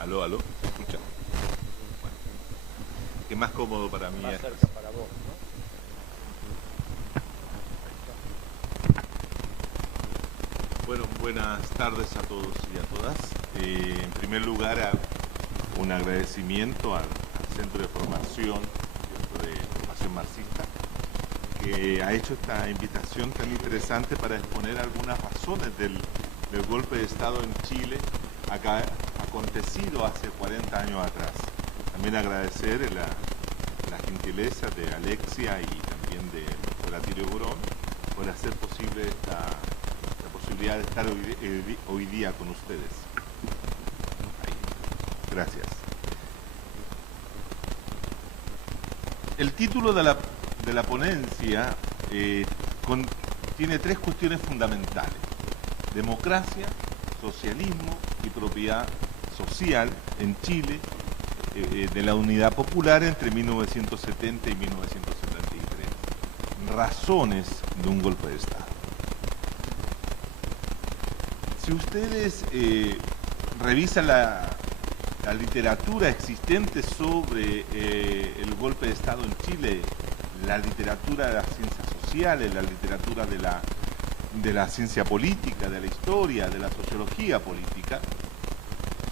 Aló, aló, ¿se escucha? Bueno, que más cómodo para mí Más es. cerca para vos, ¿no? Ahí Bueno, buenas tardes a todos y a todas. En primer lugar, un agradecimiento al Centro de Formación, Marxista, que ha hecho esta invitación tan interesante para exponer algunas razones del golpe de Estado en Chile acontecido hace 40 años atrás. También agradecer la gentileza de Alexia y también de doctor Atilio Borón por hacer posible la posibilidad de estar hoy día con ustedes. Ahí. Gracias. El título de la ponencia tiene tres cuestiones fundamentales: democracia, socialismo y propiedad social en Chile de la Unidad Popular entre 1970 y 1973. Razones de un golpe de Estado. Si ustedes revisan la literatura existente sobre el golpe de Estado en Chile, la literatura de las ciencias sociales, la literatura de la ciencia política, de la historia, de la sociología política,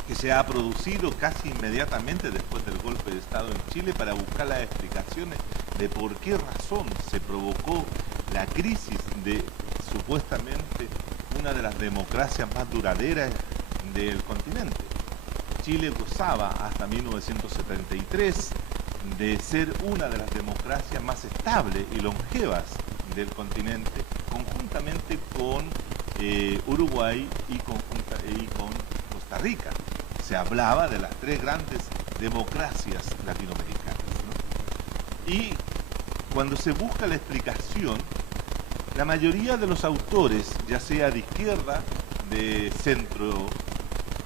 que se ha producido casi inmediatamente después del golpe de Estado en Chile para buscar las explicaciones de por qué razón se provocó la crisis de supuestamente una de las democracias más duraderas del continente. Chile gozaba hasta 1973 de ser una de las democracias más estables y longevas del continente, conjuntamente con Uruguay y con Costa Rica. Se hablaba de las tres grandes democracias latinoamericanas, ¿no? Y cuando se busca la explicación, la mayoría de los autores, ya sea de izquierda, de centro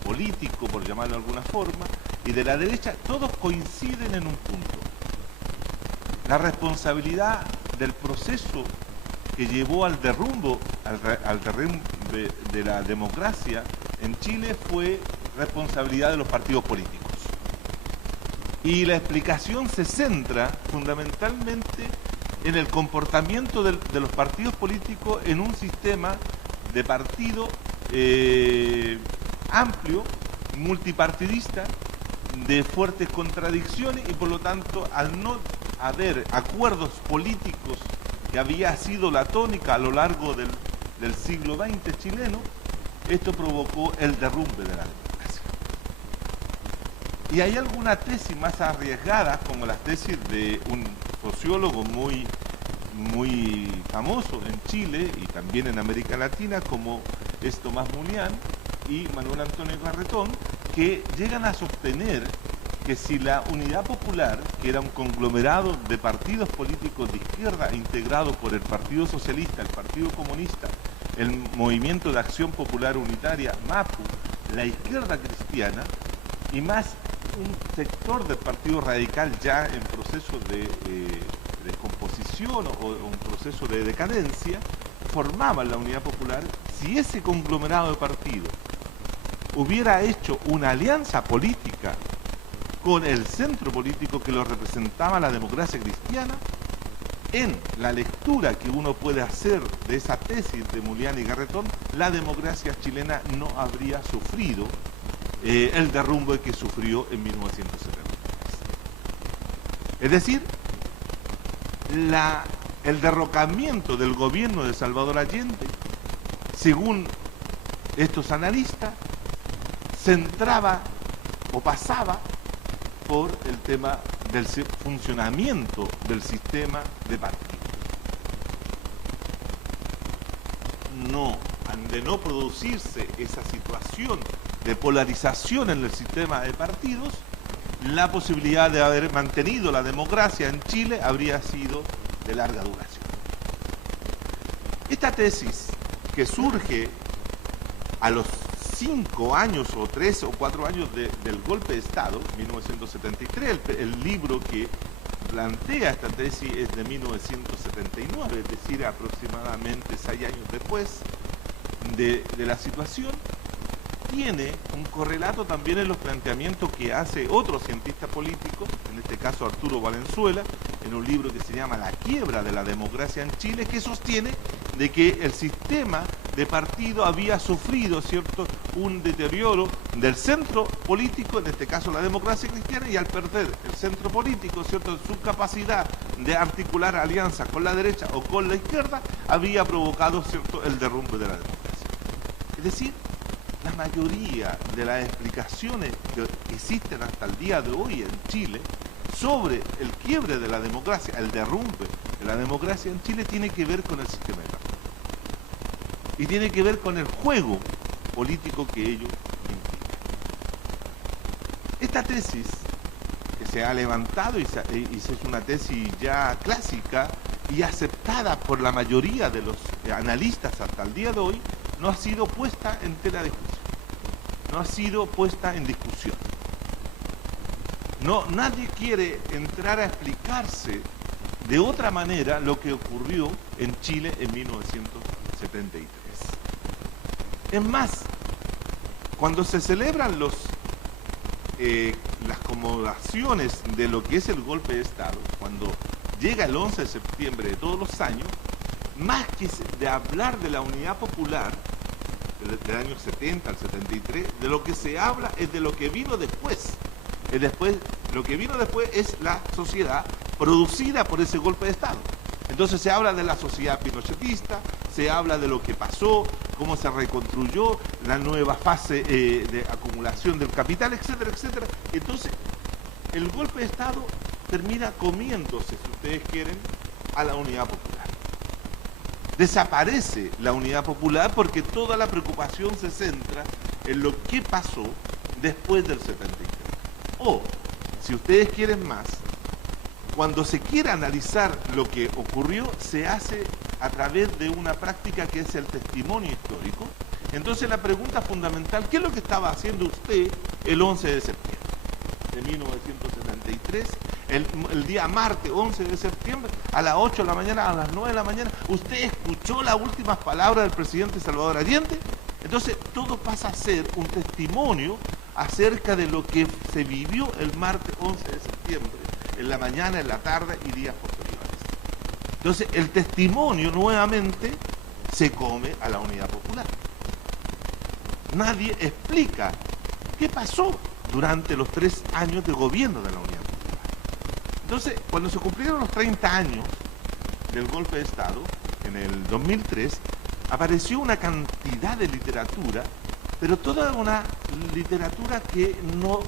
político, por llamarlo de alguna forma, y de la derecha, todos coinciden en un punto: la responsabilidad del proceso que llevó al derrumbe de la democracia en Chile fue responsabilidad de los partidos políticos. Y la explicación se centra fundamentalmente en el comportamiento de los partidos políticos en un sistema de partido amplio, multipartidista, de fuertes contradicciones, y por lo tanto, al no haber acuerdos políticos, que había sido la tónica a lo largo del siglo XX chileno, esto provocó el derrumbe de la democracia. Y hay alguna tesis más arriesgada, como las tesis de un sociólogo muy famoso en Chile y también en América Latina, como es Tomás Munián y Manuel Antonio Garretón, que llegan a sostener que si la Unidad Popular, que era un conglomerado de partidos políticos de izquierda integrado por el Partido Socialista, el Partido Comunista, el Movimiento de Acción Popular Unitaria, MAPU, la izquierda cristiana y más un sector del Partido Radical ya en proceso de descomposición o un proceso de decadencia, formaban la Unidad Popular, si ese conglomerado de partidos hubiera hecho una alianza política con el centro político que lo representaba la democracia cristiana, en la lectura que uno puede hacer de esa tesis de Munián y Garretón, la democracia chilena no habría sufrido el derrumbe que sufrió en 1973. Es decir, el derrocamiento del gobierno de Salvador Allende, según estos analistas, centraba o pasaba por el tema del funcionamiento del sistema de partidos. De no producirse esa situación de polarización en el sistema de partidos, la posibilidad de haber mantenido la democracia en Chile habría sido de larga duración. Esta tesis, que surge a los 5 años o 3 o 4 años del golpe de Estado, 1973, el libro que plantea esta tesis es de 1979, es decir, aproximadamente 6 años después de la situación, tiene un correlato también en los planteamientos que hace otro cientista político, en este caso Arturo Valenzuela, en un libro que se llama La quiebra de la democracia en Chile, que sostiene de que el sistema de partido había sufrido, ¿cierto?, un deterioro del centro político, en este caso la democracia cristiana, y al perder el centro político, ¿cierto?, su capacidad de articular alianzas con la derecha o con la izquierda, había provocado, ¿cierto?, el derrumbe de la democracia. Es decir, la mayoría de las explicaciones que existen hasta el día de hoy en Chile sobre el quiebre de la democracia, el derrumbe de la democracia en Chile, tiene que ver con el sistema de partidos. Y tiene que ver con el juego político que ello implica. Esta tesis, que se ha levantado y es una tesis ya clásica y aceptada por la mayoría de los analistas hasta el día de hoy, no ha sido puesta en tela de juicio, no ha sido puesta en discusión. No, nadie quiere entrar a explicarse de otra manera lo que ocurrió en Chile en 1973. Es más, cuando se celebran las conmemoraciones de lo que es el golpe de Estado, cuando llega el 11 de septiembre de todos los años, más que de hablar de la unidad popular del año 70 al 73, de lo que se habla es de lo que vino después. Lo que vino después es la sociedad producida por ese golpe de Estado. Entonces se habla de la sociedad pinochetista, se habla de lo que pasó, cómo se reconstruyó, la nueva fase de acumulación del capital, etcétera, etcétera. Entonces, el golpe de Estado termina comiéndose, si ustedes quieren, a la unidad popular. Desaparece la unidad popular porque toda la preocupación se centra en lo que pasó después del 73. O, si ustedes quieren más, cuando se quiere analizar lo que ocurrió, se hace a través de una práctica que es el testimonio histórico. Entonces la pregunta fundamental, ¿qué es lo que estaba haciendo usted el 11 de septiembre de 1973? El día martes 11 de septiembre, a las 8 de la mañana, a las 9 de la mañana, ¿usted escuchó las últimas palabras del presidente Salvador Allende? Entonces todo pasa a ser un testimonio acerca de lo que se vivió el martes 11 de septiembre, en la mañana, en la tarde y días posteriores. Entonces el testimonio nuevamente se come a la unidad popular. Nadie explica qué pasó durante los 3 años de gobierno de la unidad popular. Entonces, cuando se cumplieron los 30 años del golpe de Estado, en el 2003, apareció una cantidad de literatura, pero toda una literatura que no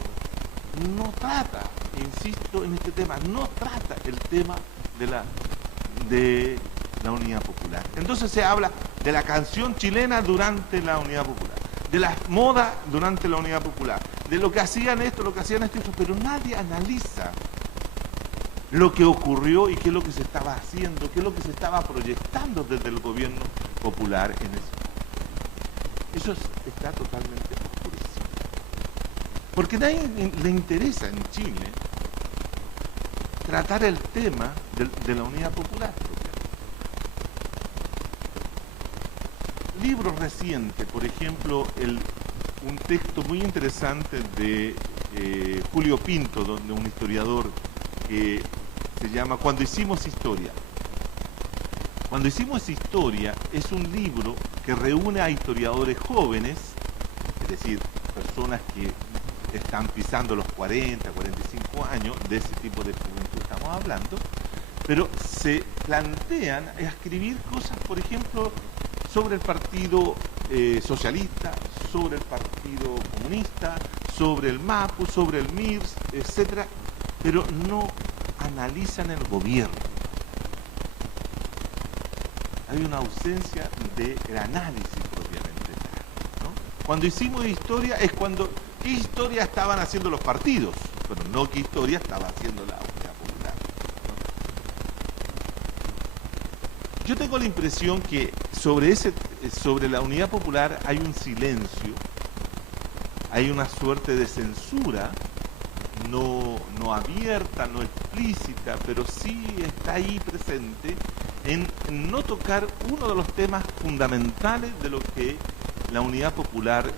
trata, insisto en este tema, no trata el tema de la unidad popular. Entonces se habla de la canción chilena durante la unidad popular, de las modas durante la unidad popular, de lo que hacían esto, lo que hacían esto, pero nadie analiza lo que ocurrió y qué es lo que se estaba haciendo, qué es lo que se estaba proyectando desde el gobierno popular en ese momento. Eso está totalmente oscurecido. Porque a nadie le interesa en Chile tratar el tema de la unidad popular. Libros recientes, por ejemplo, un texto muy interesante de Julio Pinto, donde un historiador que se llama Cuando hicimos historia. Cuando hicimos historia es un libro que reúne a historiadores jóvenes, es decir, personas que están pisando los 40, 45 años, de ese tipo de juventud estamos hablando, pero se plantean a escribir cosas, por ejemplo, sobre el Partido Socialista, sobre el Partido Comunista, sobre el MAPU, sobre el MIRS, etcétera, pero no analizan el gobierno. Hay una ausencia del análisis propiamente tal, ¿no? Cuando hicimos historia es cuando qué historia estaban haciendo los partidos, pero no qué historia estaba haciendo la unidad popular, ¿no? Yo tengo la impresión que sobre la unidad popular hay un silencio, hay una suerte de censura, no abierta, no explícita, pero sí está ahí presente en no tocar uno de los temas fundamentales de lo que la unidad popular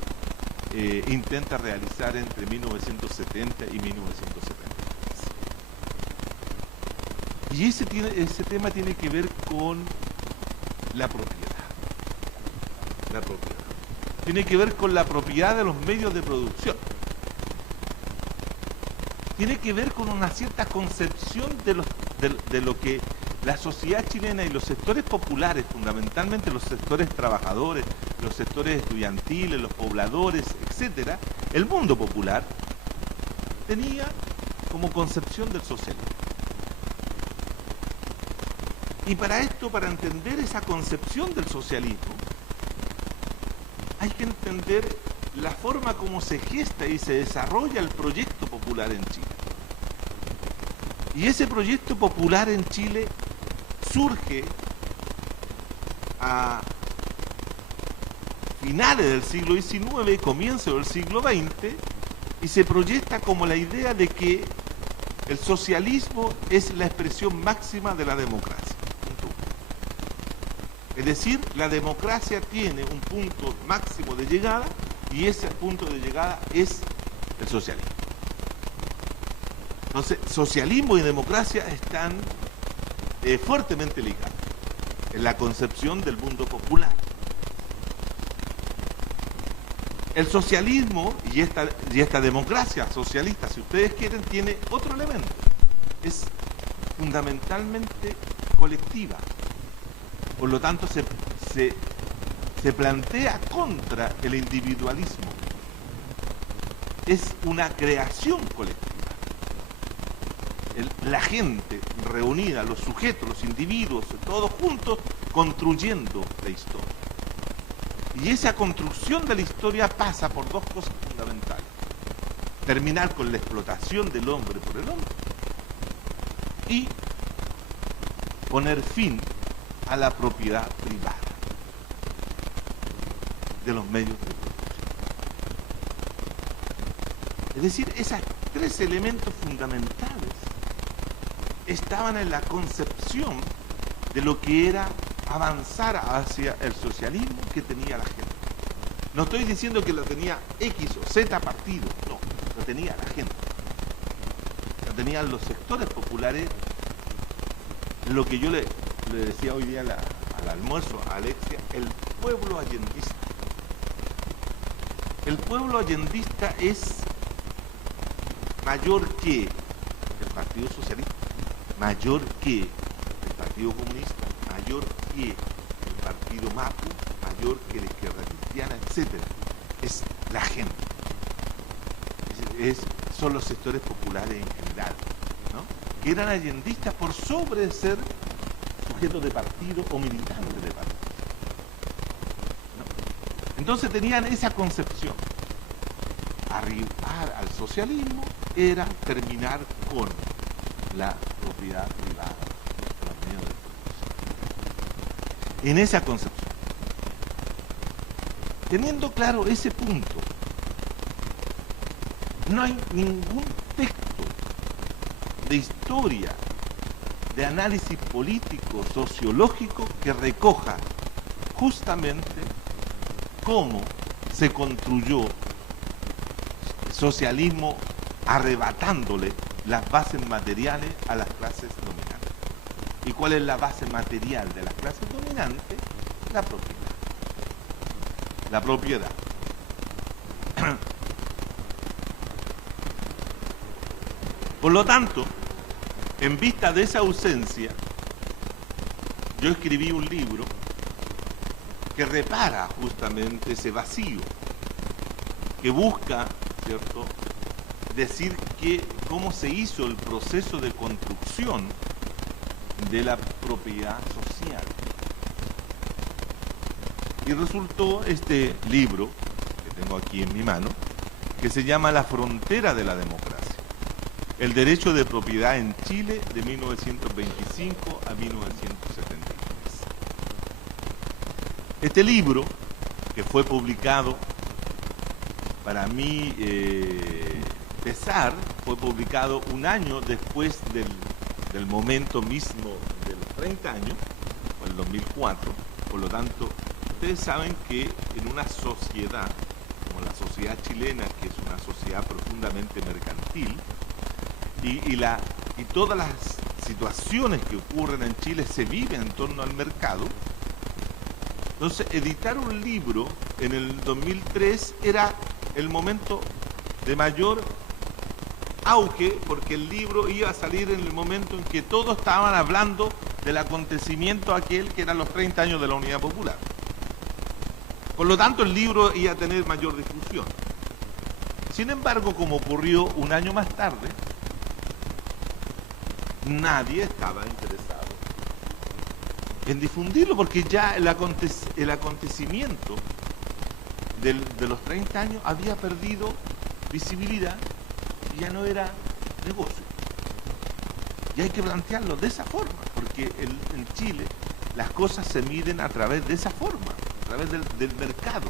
intenta realizar entre 1970 y 1973. Y ese tema tiene que ver con la propiedad. La propiedad. Tiene que ver con la propiedad de los medios de producción. Tiene que ver con una cierta concepción de lo que la sociedad chilena y los sectores populares, fundamentalmente los sectores trabajadores, los sectores estudiantiles, los pobladores, etcétera, el mundo popular, tenía como concepción del socialismo. Y para esto, para entender esa concepción del socialismo, hay que entender la forma como se gesta y se desarrolla el proyecto popular en Chile. Y ese proyecto popular en Chile surge a finales del siglo XIX, comienzo del siglo XX, y se proyecta como la idea de que el socialismo es la expresión máxima de la democracia. Es decir, la democracia tiene un punto máximo de llegada y ese punto de llegada es el socialismo. Entonces, socialismo y democracia están fuertemente ligados en la concepción del mundo popular. El socialismo y esta democracia socialista, si ustedes quieren, tiene otro elemento. Es fundamentalmente colectiva. Por lo tanto, se plantea contra el individualismo. Es una creación colectiva. La gente reunida, los sujetos, los individuos, todos juntos, construyendo la historia. Y esa construcción de la historia pasa por dos cosas fundamentales. Terminar con la explotación del hombre por el hombre y poner fin a la propiedad privada de los medios de producción. Es decir, esos tres elementos fundamentales estaban en la concepción de lo que era avanzar hacia el socialismo que tenía la gente. No estoy diciendo que lo tenía X o Z partido, no, lo tenía la gente. Lo tenían los sectores populares, lo que yo le decía hoy día al almuerzo a Alexia, el pueblo allendista. El pueblo allendista es mayor que el Partido Socialista, mayor que el Partido Comunista, mayor que el Partido Mapu, mayor que la izquierda cristiana, etc. Es la gente. Son los sectores populares en general, ¿no? Que eran allendistas por sobre ser sujetos de partido o militantes de partido, ¿no? Entonces tenían esa concepción. Arribar al socialismo era terminar con la propiedad privada, los medios de producción. En esa concepción. Teniendo claro ese punto, no hay ningún texto de historia, de análisis político, sociológico, que recoja justamente cómo se construyó el socialismo arrebatándole las bases materiales a las clases dominantes. ¿Y cuál es la base material de las clases dominantes? La propiedad. La propiedad. Por lo tanto, en vista de esa ausencia, yo escribí un libro que repara justamente ese vacío, que busca, ¿cierto?, decir cómo se hizo el proceso de construcción de la propiedad social. Y resultó este libro, que tengo aquí en mi mano, que se llama La frontera de la democracia. El derecho de propiedad en Chile de 1925 a 1973. Este libro, que fue publicado, para mí pesar, fue publicado un año después del momento mismo de los 30 años, o el 2004, por lo tanto, ustedes saben que en una sociedad como la sociedad chilena, que es una sociedad profundamente mercantil, y todas las situaciones que ocurren en Chile se viven en torno al mercado. Entonces, editar un libro en el 2003 era el momento de mayor auge, porque el libro iba a salir en el momento en que todos estaban hablando del acontecimiento aquel que eran los 30 años de la Unidad Popular. Por lo tanto, el libro iba a tener mayor difusión. Sin embargo, como ocurrió un año más tarde, nadie estaba interesado en difundirlo, porque ya el acontecimiento de los 30 años había perdido visibilidad y ya no era negocio. Y hay que plantearlo de esa forma, porque en Chile las cosas se miden a través de esa forma, a través del mercado.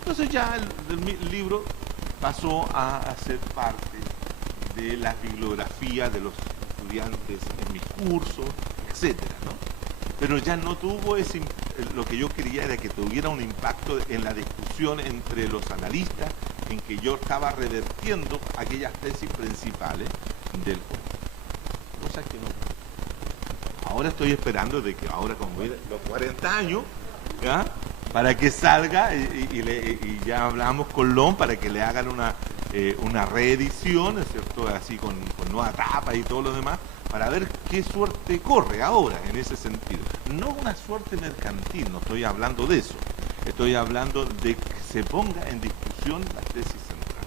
Entonces ya el libro pasó a ser parte de la bibliografía de los estudiantes en mis cursos, etcétera, ¿no? Pero ya no tuvo lo que yo quería era que tuviera un impacto en la discusión entre los analistas, en que yo estaba revertiendo aquellas tesis principales del juego. Cosa que no. Ahora estoy esperando de que ahora, como vienen los 40 años, ¿ya?, para que salga y ya hablamos con LOM para que le hagan una reedición, ¿es cierto?, así con nueva tapa y todo lo demás, para ver qué suerte corre ahora en ese sentido. No una suerte mercantil, no estoy hablando de eso, estoy hablando de que se ponga en discusión la tesis central.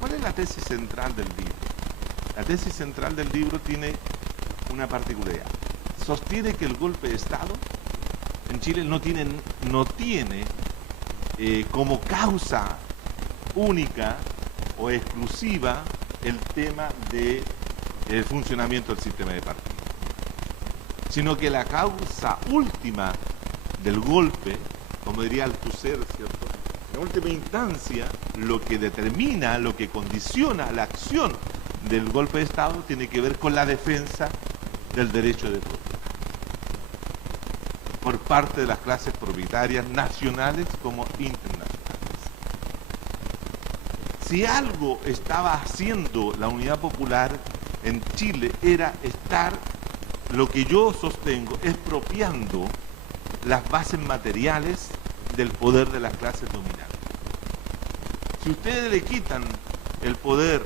¿Cuál es la tesis central del libro? La tesis central del libro tiene una particularidad. Sostiene que el golpe de Estado en Chile no tiene como causa única o exclusiva el tema del funcionamiento del sistema de partidos, sino que la causa última del golpe, como diría Althusser, ¿cierto?, en última instancia, lo que determina, lo que condiciona la acción del golpe de Estado tiene que ver con la defensa del derecho de propiedad por parte de las clases propietarias nacionales como internacionales. Si algo estaba haciendo la Unidad Popular en Chile era estar, lo que yo sostengo, expropiando las bases materiales del poder de las clases dominantes. Si ustedes le quitan el poder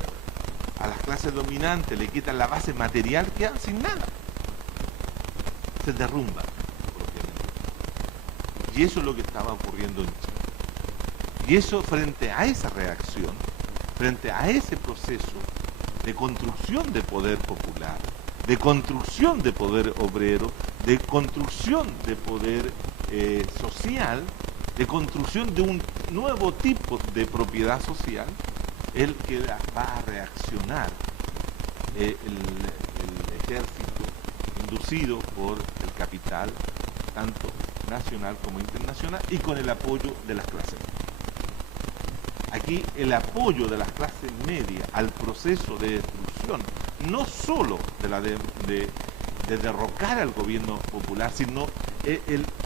a las clases dominantes, le quitan la base material, quedan sin nada. Se derrumba. Y eso es lo que estaba ocurriendo en Chile. Y eso, frente a esa reacción, frente a ese proceso de construcción de poder popular, de construcción de poder obrero, de construcción de poder social, de construcción de un nuevo tipo de propiedad social, el que va a reaccionar el ejército inducido por el capital, tanto nacional como internacional, y con el apoyo de las clases medias. Aquí el apoyo de las clases medias al proceso de destrucción, no solo de derrocar al gobierno popular, sino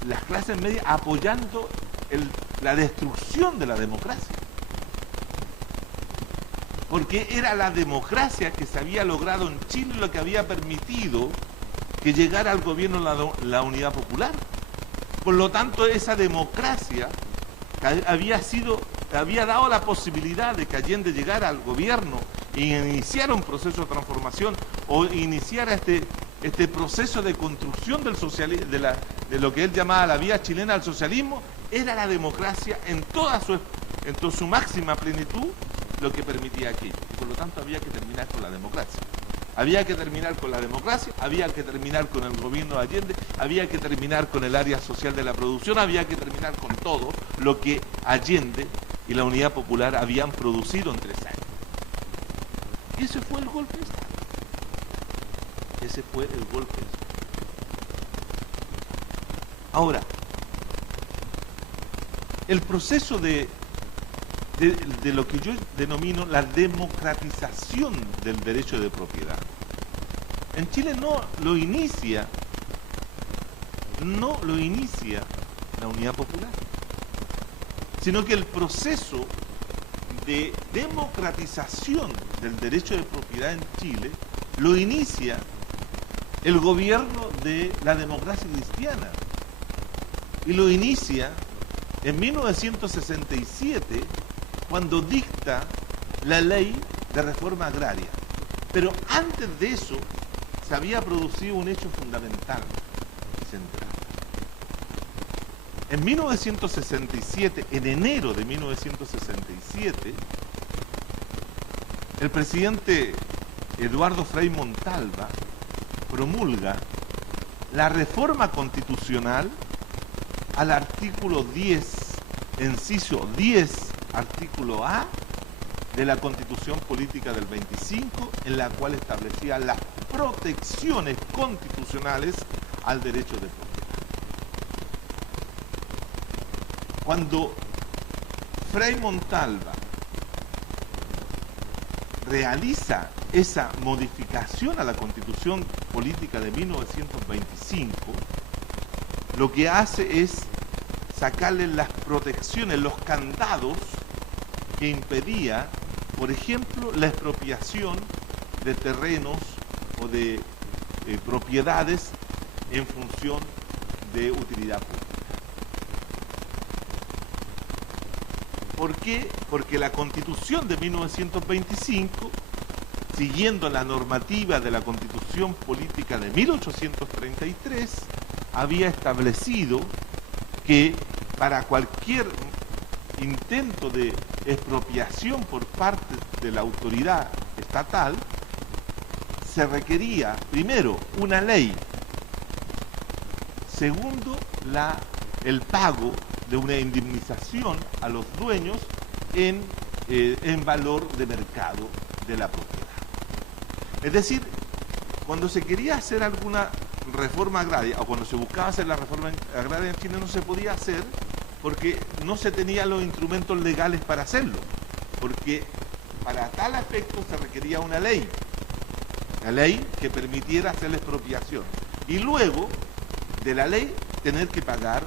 las clases medias apoyando la destrucción de la democracia. Porque era la democracia que se había logrado en Chile lo que había permitido que llegara al gobierno la Unidad Popular. Por lo tanto, esa democracia había dado la posibilidad de que Allende llegara al gobierno e iniciara un proceso de transformación o iniciara este proceso de construcción del socialismo, de lo que él llamaba la vía chilena al socialismo. Era la democracia en toda su máxima plenitud lo que permitía aquello. Por lo tanto, había que terminar con la democracia. Había que terminar con la democracia, había que terminar con el gobierno de Allende, había que terminar con el área social de la producción, había que terminar con todo lo que Allende y la Unidad Popular habían producido en 3 años. Y ese fue el golpe de Estado. Ese fue el golpe de Estado. Ahora, el proceso de lo que yo denomino la democratización del derecho de propiedad, en Chile no lo inicia la Unidad Popular, sino que el proceso de democratización del derecho de propiedad en Chile lo inicia el gobierno de la democracia cristiana. Y lo inicia en 1967, cuando dicta la ley de reforma agraria. Pero antes de eso se había producido un hecho fundamental y central. En 1967, en enero de 1967, el presidente Eduardo Frei Montalva promulga la reforma constitucional al artículo 10, inciso 10, artículo A, de la Constitución Política del 25, en la cual establecía las protecciones constitucionales al derecho de propiedad. Cuando Frei Montalva realiza esa modificación a la Constitución Política de 1925, lo que hace es sacarle las protecciones, los candados que impedía, por ejemplo, la expropiación de terrenos o de propiedades en función de utilidad pública. ¿Por qué? Porque la Constitución de 1925, siguiendo la normativa de la Constitución Política de 1833, había establecido que para cualquier intento de expropiación por parte de la autoridad estatal se requería, primero, una ley, segundo, el pago de una indemnización a los dueños en valor de mercado de la propiedad. Es decir, cuando se quería hacer alguna reforma agraria, o cuando se buscaba hacer la reforma agraria en Chile, no se podía hacer porque no se tenían los instrumentos legales para hacerlo, porque para tal efecto se requería una ley que permitiera hacer la expropiación, y luego de la ley tener que pagar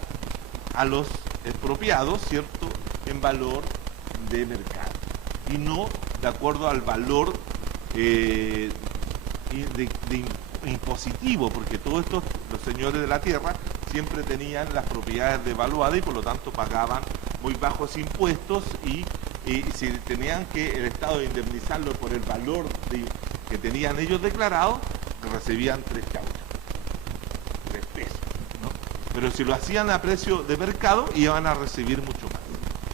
a los expropiados, ¿cierto?, en valor de mercado, y no de acuerdo al valor de impositivo, porque todos estos, los señores de la tierra, siempre tenían las propiedades devaluadas y por lo tanto pagaban muy bajos impuestos, y si tenían que el Estado indemnizarlo por el valor que tenían ellos declarado, recibían 3 pesos, ¿no? Pero si lo hacían a precio de mercado, iban a recibir mucho más.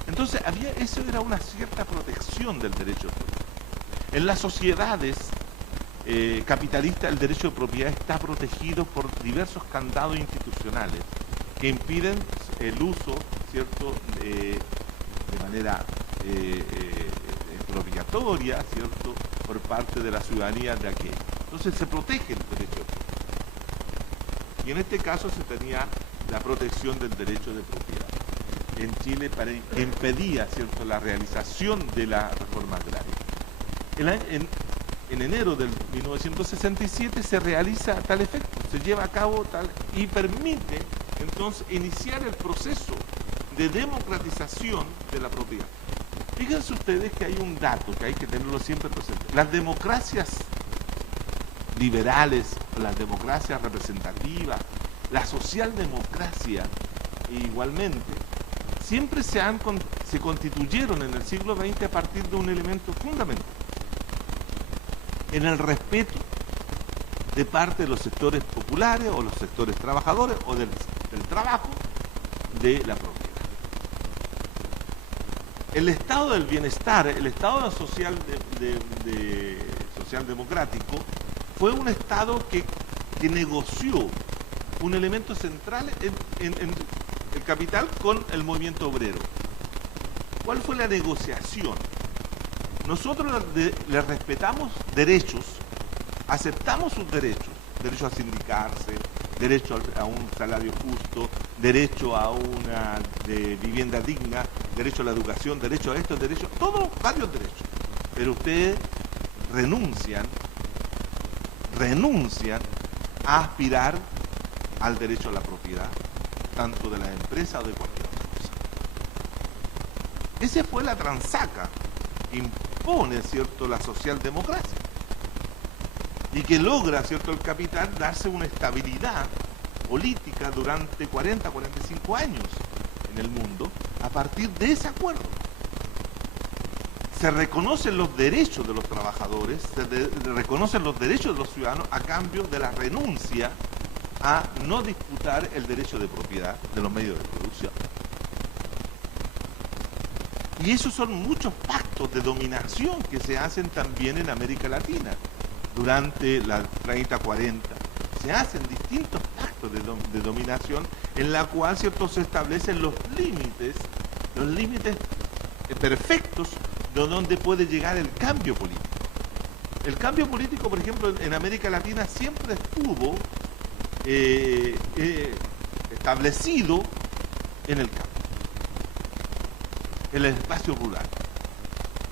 Entonces, eso era una cierta protección del derecho de propiedad. En las sociedades capitalistas, el derecho de propiedad está protegido por diversos candados institucionales que impiden el uso, ¿cierto?, de manera expropiatoria, ¿cierto?, por parte de la ciudadanía de aquello. Entonces se protege el derecho de propiedad. Y en este caso se tenía la protección del derecho de propiedad en Chile que impedía, ¿cierto?, la realización de la reforma agraria. En enero del 1967 se realiza tal efecto, se lleva a cabo tal, y permite entonces iniciar el proceso de democratización de la propiedad. Fíjense ustedes que hay un dato que hay que tenerlo siempre presente. Las democracias liberales, las democracias representativas, la socialdemocracia igualmente, siempre se constituyeron en el siglo XX a partir de un elemento fundamental: en el respeto de parte de los sectores populares o los sectores trabajadores o del trabajo de la propiedad. El estado del bienestar, el estado social socialdemocrático, fue un estado que negoció un elemento central en el capital con el movimiento obrero. ¿Cuál fue la negociación? Nosotros le respetamos derechos, aceptamos sus derechos, derecho a sindicarse, derecho a un salario justo, derecho a una vivienda digna, derecho a la educación, derecho a esto, derecho, todos varios derechos. Pero ustedes renuncian a aspirar al derecho a la propiedad, tanto de la empresa o de cualquier otra cosa. Esa fue la transaca impone, ¿cierto?, la socialdemocracia y que logra, ¿cierto?, el capital darse una estabilidad política durante 40, 45 años en el mundo a partir de ese acuerdo. Se reconocen los derechos de los trabajadores, reconocen los derechos de los ciudadanos a cambio de la renuncia a no disputar el derecho de propiedad de los medios de producción. Y esos son muchos pactos de dominación que se hacen también en América Latina durante las 30, 40. Se hacen distintos pactos de dominación en la cual, ¿cierto?, se establecen los límites perfectos de donde puede llegar el cambio político. El cambio político, por ejemplo, en América Latina siempre estuvo establecido en el campo, en el espacio rural.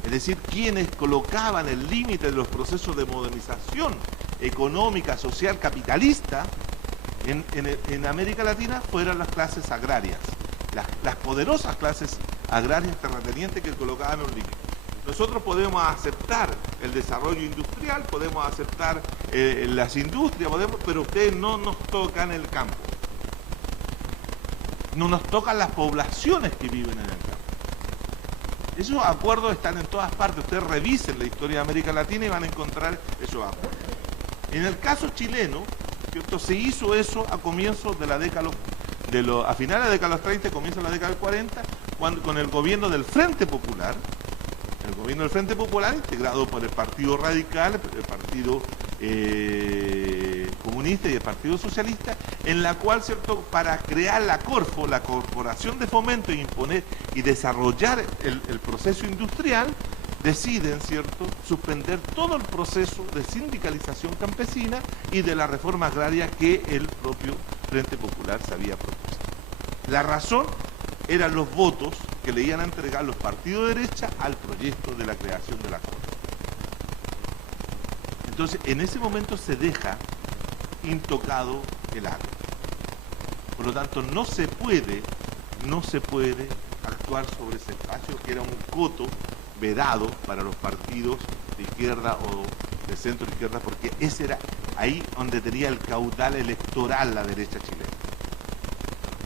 Es decir, quienes colocaban el límite de los procesos de modernización económica, social, capitalista en América Latina fueron las clases agrarias, las poderosas clases agrarias terratenientes que colocaban un límite. Nosotros podemos aceptar el desarrollo industrial, podemos aceptar las industrias, pero ustedes no nos tocan el campo. No nos tocan las poblaciones que viven en el campo. Esos acuerdos están en todas partes. Ustedes revisen la historia de América Latina y van a encontrar esos acuerdos. En el caso chileno, ¿cierto?, se hizo eso a comienzos de la década, a finales de la década de los 30, comienza la década del 40, con el gobierno del Frente Popular. El gobierno del Frente Popular, integrado por el Partido Radical, el Partido Comunista y el Partido Socialista, en la cual, ¿cierto?, para crear la Corfo, la Corporación de Fomento, e imponer y desarrollar el proceso industrial, deciden, ¿cierto?, suspender todo el proceso de sindicalización campesina y de la reforma agraria que el propio Frente Popular se había propuesto. La razón eran los votos que le iban a entregar los partidos de derecha al proyecto de la creación de la Corte. Entonces, en ese momento se deja intocado el agro. Por lo tanto, no se puede actuar sobre ese espacio que era un coto vedado para los partidos de izquierda o de centro izquierda, porque ese era ahí donde tenía el caudal electoral la derecha chilena.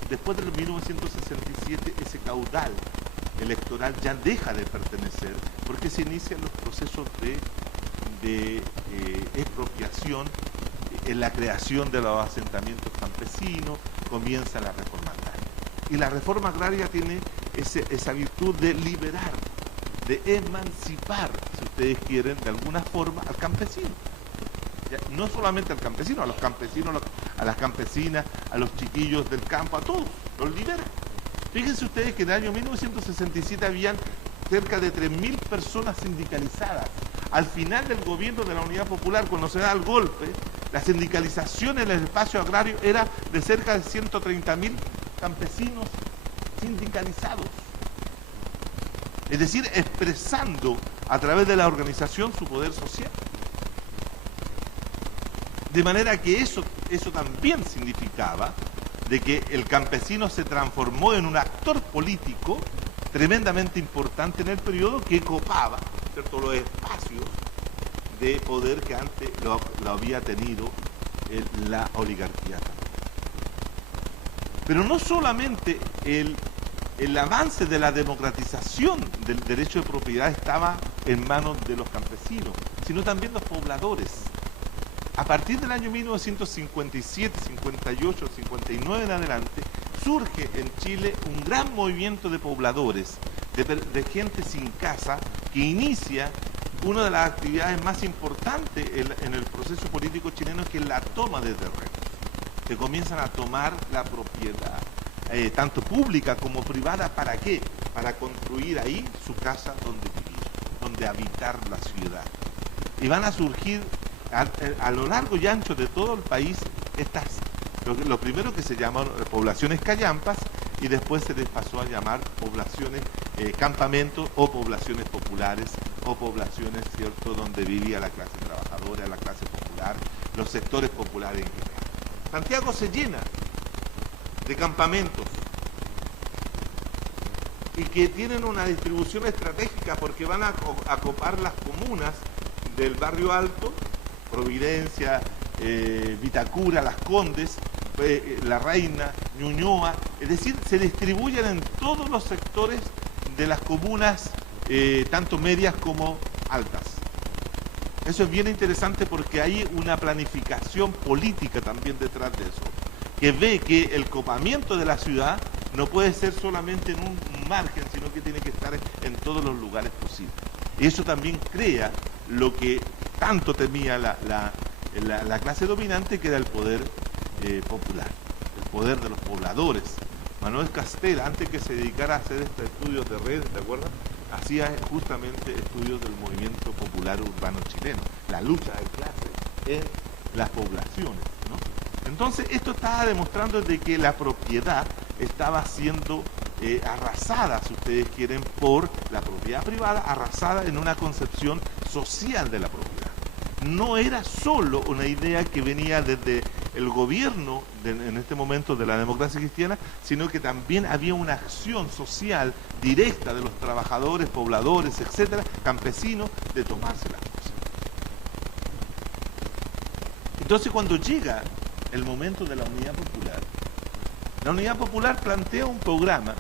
Después de 1967, ese caudal electoral ya deja de pertenecer, porque se inician los procesos de expropiación, en la creación de los asentamientos campesinos, comienza la reforma agraria. Y la reforma agraria tiene esa virtud de liberar, de emancipar, si ustedes quieren, de alguna forma, al campesino. Ya, no solamente al campesino, a los campesinos, a las campesinas, a los chiquillos del campo, a todos, los libera. Fíjense ustedes que en el año 1967 habían cerca de 3.000 personas sindicalizadas. Al final del gobierno de la Unidad Popular, cuando se da el golpe, la sindicalización en el espacio agrario era de cerca de 130.000 campesinos sindicalizados. Es decir, expresando a través de la organización su poder social. De manera que eso también significaba de que el campesino se transformó en un actor político tremendamente importante en el periodo, que copaba, ¿cierto?, los espacios de poder que antes lo había tenido la oligarquía. Pero no solamente el avance de la democratización del derecho de propiedad estaba en manos de los campesinos, sino también los pobladores. A partir del año 1957, 58, 59 en adelante, surge en Chile un gran movimiento de pobladores, de gente sin casa, que inicia una de las actividades más importantes en el proceso político chileno, que es la toma de terrenos. Se comienzan a tomar la propiedad, tanto pública como privada. ¿Para qué? Para construir ahí su casa donde vivir, donde habitar la ciudad. Y van a surgir a lo largo y ancho de todo el país lo primero que se llamaron poblaciones callampas, y después se les pasó a llamar poblaciones campamentos, o poblaciones populares, o poblaciones, ¿cierto?, donde vivía la clase trabajadora, la clase popular, los sectores populares en general. Santiago se llena de campamentos. y que tienen una distribución estratégica porque van a copar las comunas del Barrio Alto, Providencia, Vitacura, Las Condes, La Reina, Ñuñoa, es decir, se distribuyen en todos los sectores de las comunas, tanto medias como altas. Eso es bien interesante porque hay una planificación política también detrás de eso, que ve que el copamiento de la ciudad no puede ser solamente en un margen, sino que tiene que estar en todos los lugares posibles. Y eso también crea lo que tanto temía la clase dominante, que era el poder popular, el poder de los pobladores. Manuel Castel, antes que se dedicara a hacer estos estudios de redes, ¿te acuerdas? Hacía justamente estudios del movimiento popular urbano chileno, la lucha de clases en las poblaciones, ¿no? Entonces, esto estaba demostrando de que la propiedad estaba siendo arrasada, si ustedes quieren, por la propiedad privada, arrasada en una concepción social de la propiedad. No era solo una idea que venía desde el gobierno en este momento de la democracia cristiana, sino que también había una acción social directa de los trabajadores, pobladores, etcétera, campesinos, de tomarse las cosas. Entonces, cuando llega el momento de la Unidad Popular plantea un programa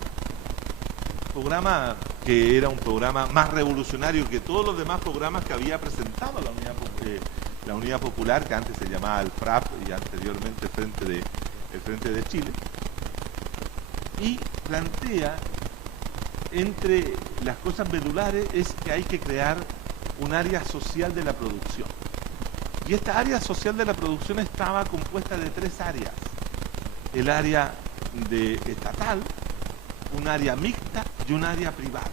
que era un programa más revolucionario que todos los demás programas que había presentado la Unidad Popular, que antes se llamaba el FRAP y anteriormente el Frente de Chile, y plantea, entre las cosas medulares, es que hay que crear un área social de la producción. Y esta área social de la producción estaba compuesta de 3 áreas: el área estatal, un área mixta y un área privada.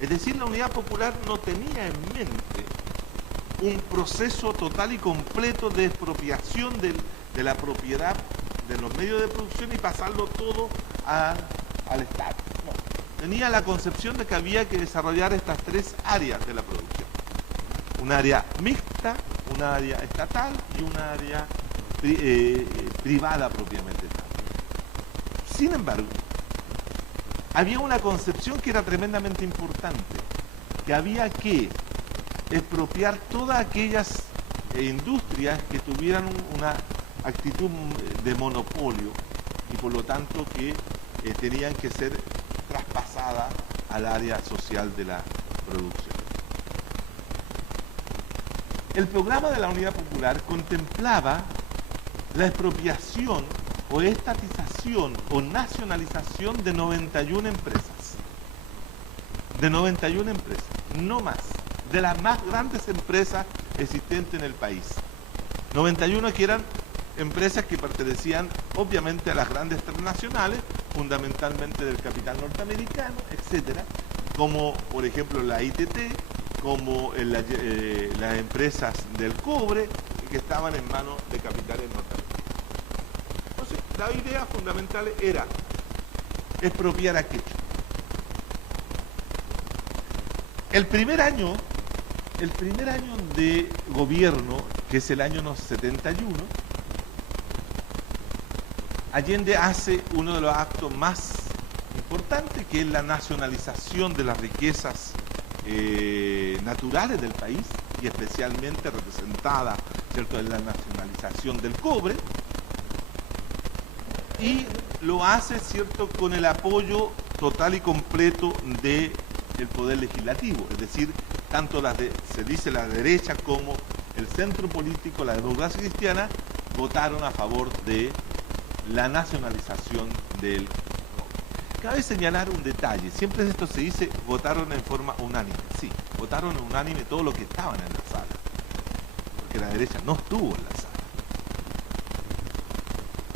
Es decir, la Unidad Popular no tenía en mente un proceso total y completo de expropiación de la propiedad de los medios de producción y pasarlo todo al Estado. No. Tenía la concepción de que había que desarrollar estas 3 áreas de la producción: un área mixta, un área estatal y un área privada propiamente tal. Sin embargo, había una concepción que era tremendamente importante, que había que expropiar todas aquellas industrias que tuvieran una actitud de monopolio y por lo tanto que tenían que ser traspasadas al área social de la producción. El programa de la Unidad Popular contemplaba la expropiación o estatización o nacionalización de 91 empresas. De 91 empresas, no más. De las más grandes empresas existentes en el país. 91 que eran empresas que pertenecían obviamente a las grandes transnacionales, fundamentalmente del capital norteamericano, etcétera, como por ejemplo la ITT, como las empresas del cobre, que estaban en manos de capitales norteamericanos. Entonces, la idea fundamental era expropiar aquello. El primer año de gobierno, que es el año 71, Allende hace uno de los actos más importantes, que es la nacionalización de las riquezas naturales del país, y especialmente representada, ¿cierto?, en la nacionalización del cobre, y lo hace, ¿cierto?, con el apoyo total y completo del poder legislativo, es decir, tanto se dice la derecha como el centro político, la democracia cristiana, votaron a favor de la nacionalización del cobre. Cabe señalar un detalle, siempre esto se dice, votaron en forma unánime. Sí, votaron unánime todos los que estaban en la sala, porque la derecha no estuvo en la sala.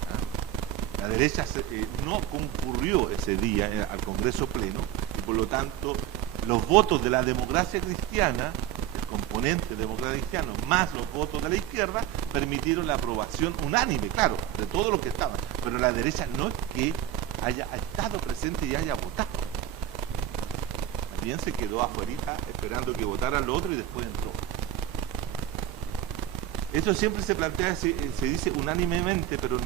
¿Ah? La derecha no concurrió ese día al Congreso Pleno, y por lo tanto los votos de la democracia cristiana, el componente democrático cristiano, más los votos de la izquierda, permitieron la aprobación unánime, claro, de todos los que estaban, pero la derecha no es que haya estado presente y haya votado. También se quedó afuera esperando que votara lo otro y después entró. Esto siempre se plantea, se dice unánimemente, pero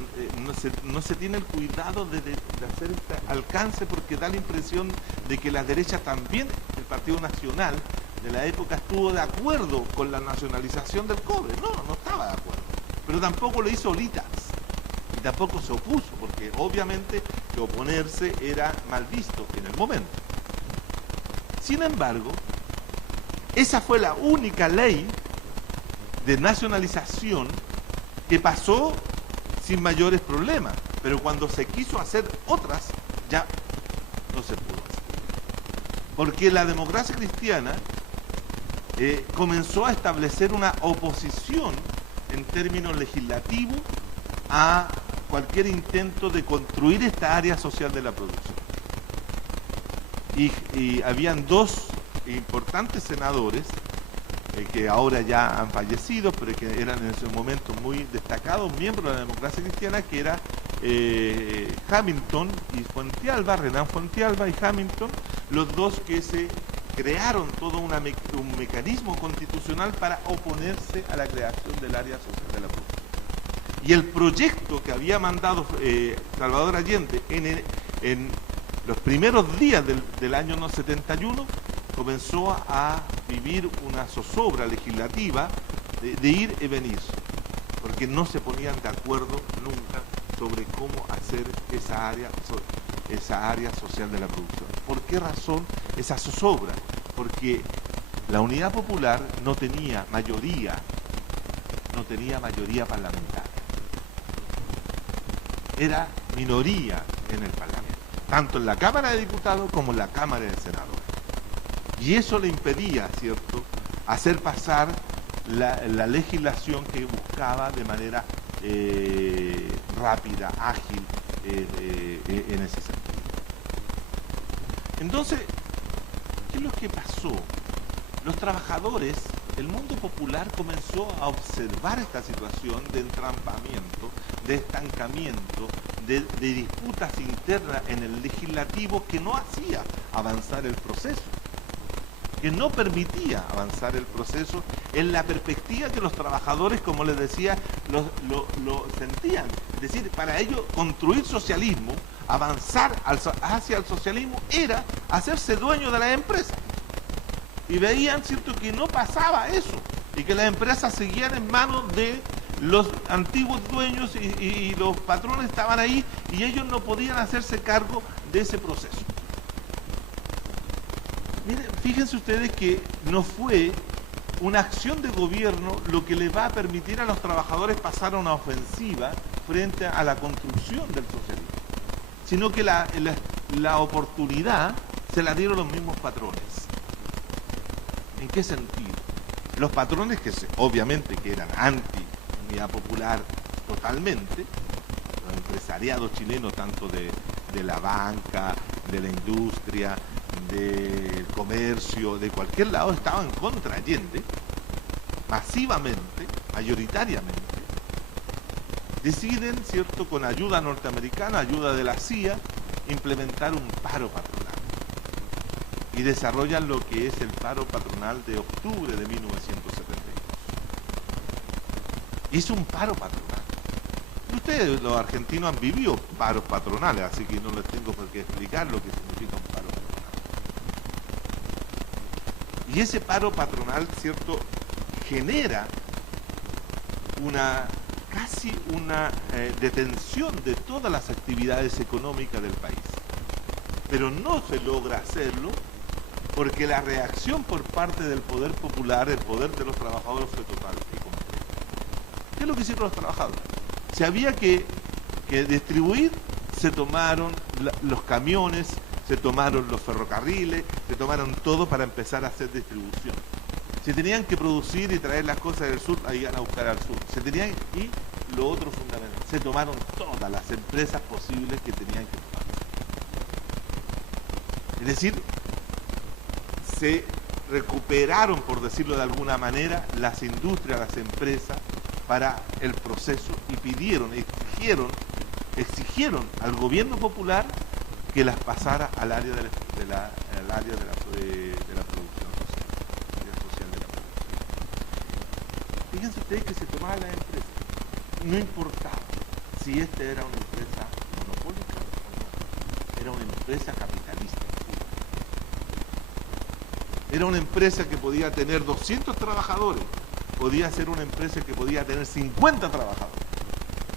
no se tiene el cuidado de hacer este alcance, porque da la impresión de que la derecha también, el Partido Nacional de la época, estuvo de acuerdo con la nacionalización del cobre. No estaba de acuerdo, pero tampoco lo hizo Olitas y tampoco se opuso, porque obviamente que oponerse era mal visto en el momento. Sin embargo, esa fue la única ley de nacionalización que pasó sin mayores problemas, pero cuando se quiso hacer otras, ya no se pudo hacer. Porque la democracia cristiana comenzó a establecer una oposición en términos legislativos a cualquier intento de construir esta área social de la producción. Y habían dos importantes senadores que ahora ya han fallecido, pero que eran en ese momento muy destacados miembros de la democracia cristiana, que era Hamilton y Fuentealba, Renan Fuentealba y Hamilton, los dos que se crearon todo un mecanismo constitucional para oponerse a la creación del área social de la producción. Y el proyecto que había mandado Salvador Allende en los primeros días del año 71, comenzó a vivir una zozobra legislativa de ir y venir, porque no se ponían de acuerdo nunca sobre cómo hacer esa área social de la producción. ¿Por qué razón esa zozobra? Porque la Unidad Popular no tenía mayoría parlamentaria. Era minoría en el Parlamento, tanto en la Cámara de Diputados como en la Cámara de Senadores. Y eso le impedía, ¿cierto?, hacer pasar la legislación que buscaba de manera rápida, ágil, en ese sentido. Entonces, ¿qué es lo que pasó? Los trabajadores, el mundo popular comenzó a observar esta situación de entrampamiento, de estancamiento, de disputas internas en el legislativo que no hacía avanzar el proceso, que no permitía avanzar el proceso en la perspectiva que los trabajadores, como les decía, lo sentían. Es decir, para ellos construir socialismo, avanzar hacia el socialismo, era hacerse dueño de las empresas. Y veían, ¿cierto?, que no pasaba eso, y que las empresas seguían en manos de los antiguos dueños y los patrones estaban ahí, y ellos no podían hacerse cargo de ese proceso. Miren, fíjense ustedes que no fue una acción de gobierno lo que le va a permitir a los trabajadores pasar a una ofensiva frente a la construcción del socialismo, sino que la oportunidad se la dieron los mismos patrones. ¿En qué sentido? Los patrones que obviamente que eran anti-Unidad Popular totalmente, los empresariados chilenos, tanto de la banca, de la industria, del comercio, de cualquier lado, estaban contra Allende, masivamente, mayoritariamente. Deciden, ¿cierto?, con ayuda norteamericana, ayuda de la CIA, implementar un paro patronal. Y desarrollan lo que es el paro patronal de octubre de 1972. Y es un paro patronal. Ustedes, los argentinos, han vivido paros patronales, así que no les tengo por qué explicar lo que significa un paro patronal. Y ese paro patronal, ¿cierto?, genera casi una detención de todas las actividades económicas del país. Pero no se logra hacerlo porque la reacción por parte del poder popular, el poder de los trabajadores, fue total y completa. ¿Qué es lo que hicieron los trabajadores? Si había que distribuir, se tomaron los camiones, se tomaron los ferrocarriles, se tomaron todo para empezar a hacer distribución. Si tenían que producir y traer las cosas del sur, ahí iban a buscar al sur. Y lo otro fundamental, se tomaron todas las empresas posibles que tenían que tomar. Es decir, se recuperaron, por decirlo de alguna manera, las industrias, las empresas para el proceso, y exigieron al gobierno popular que las pasara al área de la producción social de la producción. Fíjense usted que se tomaba la empresa, no importaba si esta era una empresa monopólica o no, era una empresa capitalista. Era una empresa que podía tener 200 trabajadores, podía ser una empresa que podía tener 50 trabajadores.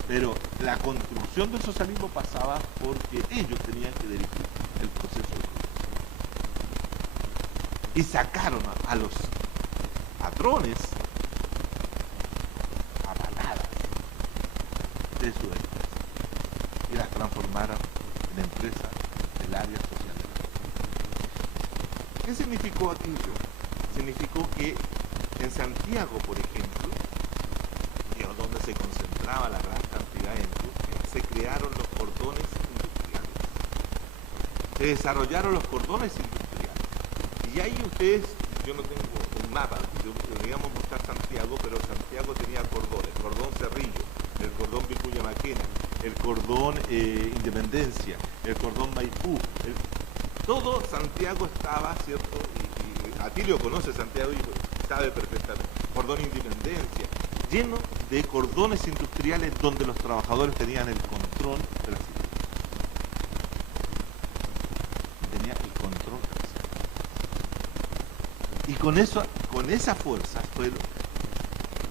Pero la construcción del socialismo pasaba porque ellos tenían que dirigir el proceso de producción. Y sacaron a los patrones a patadas de su empresa y las transformaron en empresas del área social de la vida. ¿Qué significó aquello? Significó que en Santiago, por ejemplo, donde se concentraba la gran cantidad de industria, se crearon los cordones industriales. Se desarrollaron los cordones industriales. Y ahí ustedes, yo no tengo un mapa, deberíamos mostrar Santiago, pero Santiago tenía cordones, el cordón Cerrillo, el cordón Vicuña Maquena, el cordón Independencia, el cordón Maipú, todo Santiago estaba, ¿cierto? Y Atilio conoce Santiago y sabe perfectamente, cordón Independencia, lleno de cordones industriales donde los trabajadores tenían el control de la ciudad. Tenía el control de la ciudad. Y con esa fuerza fue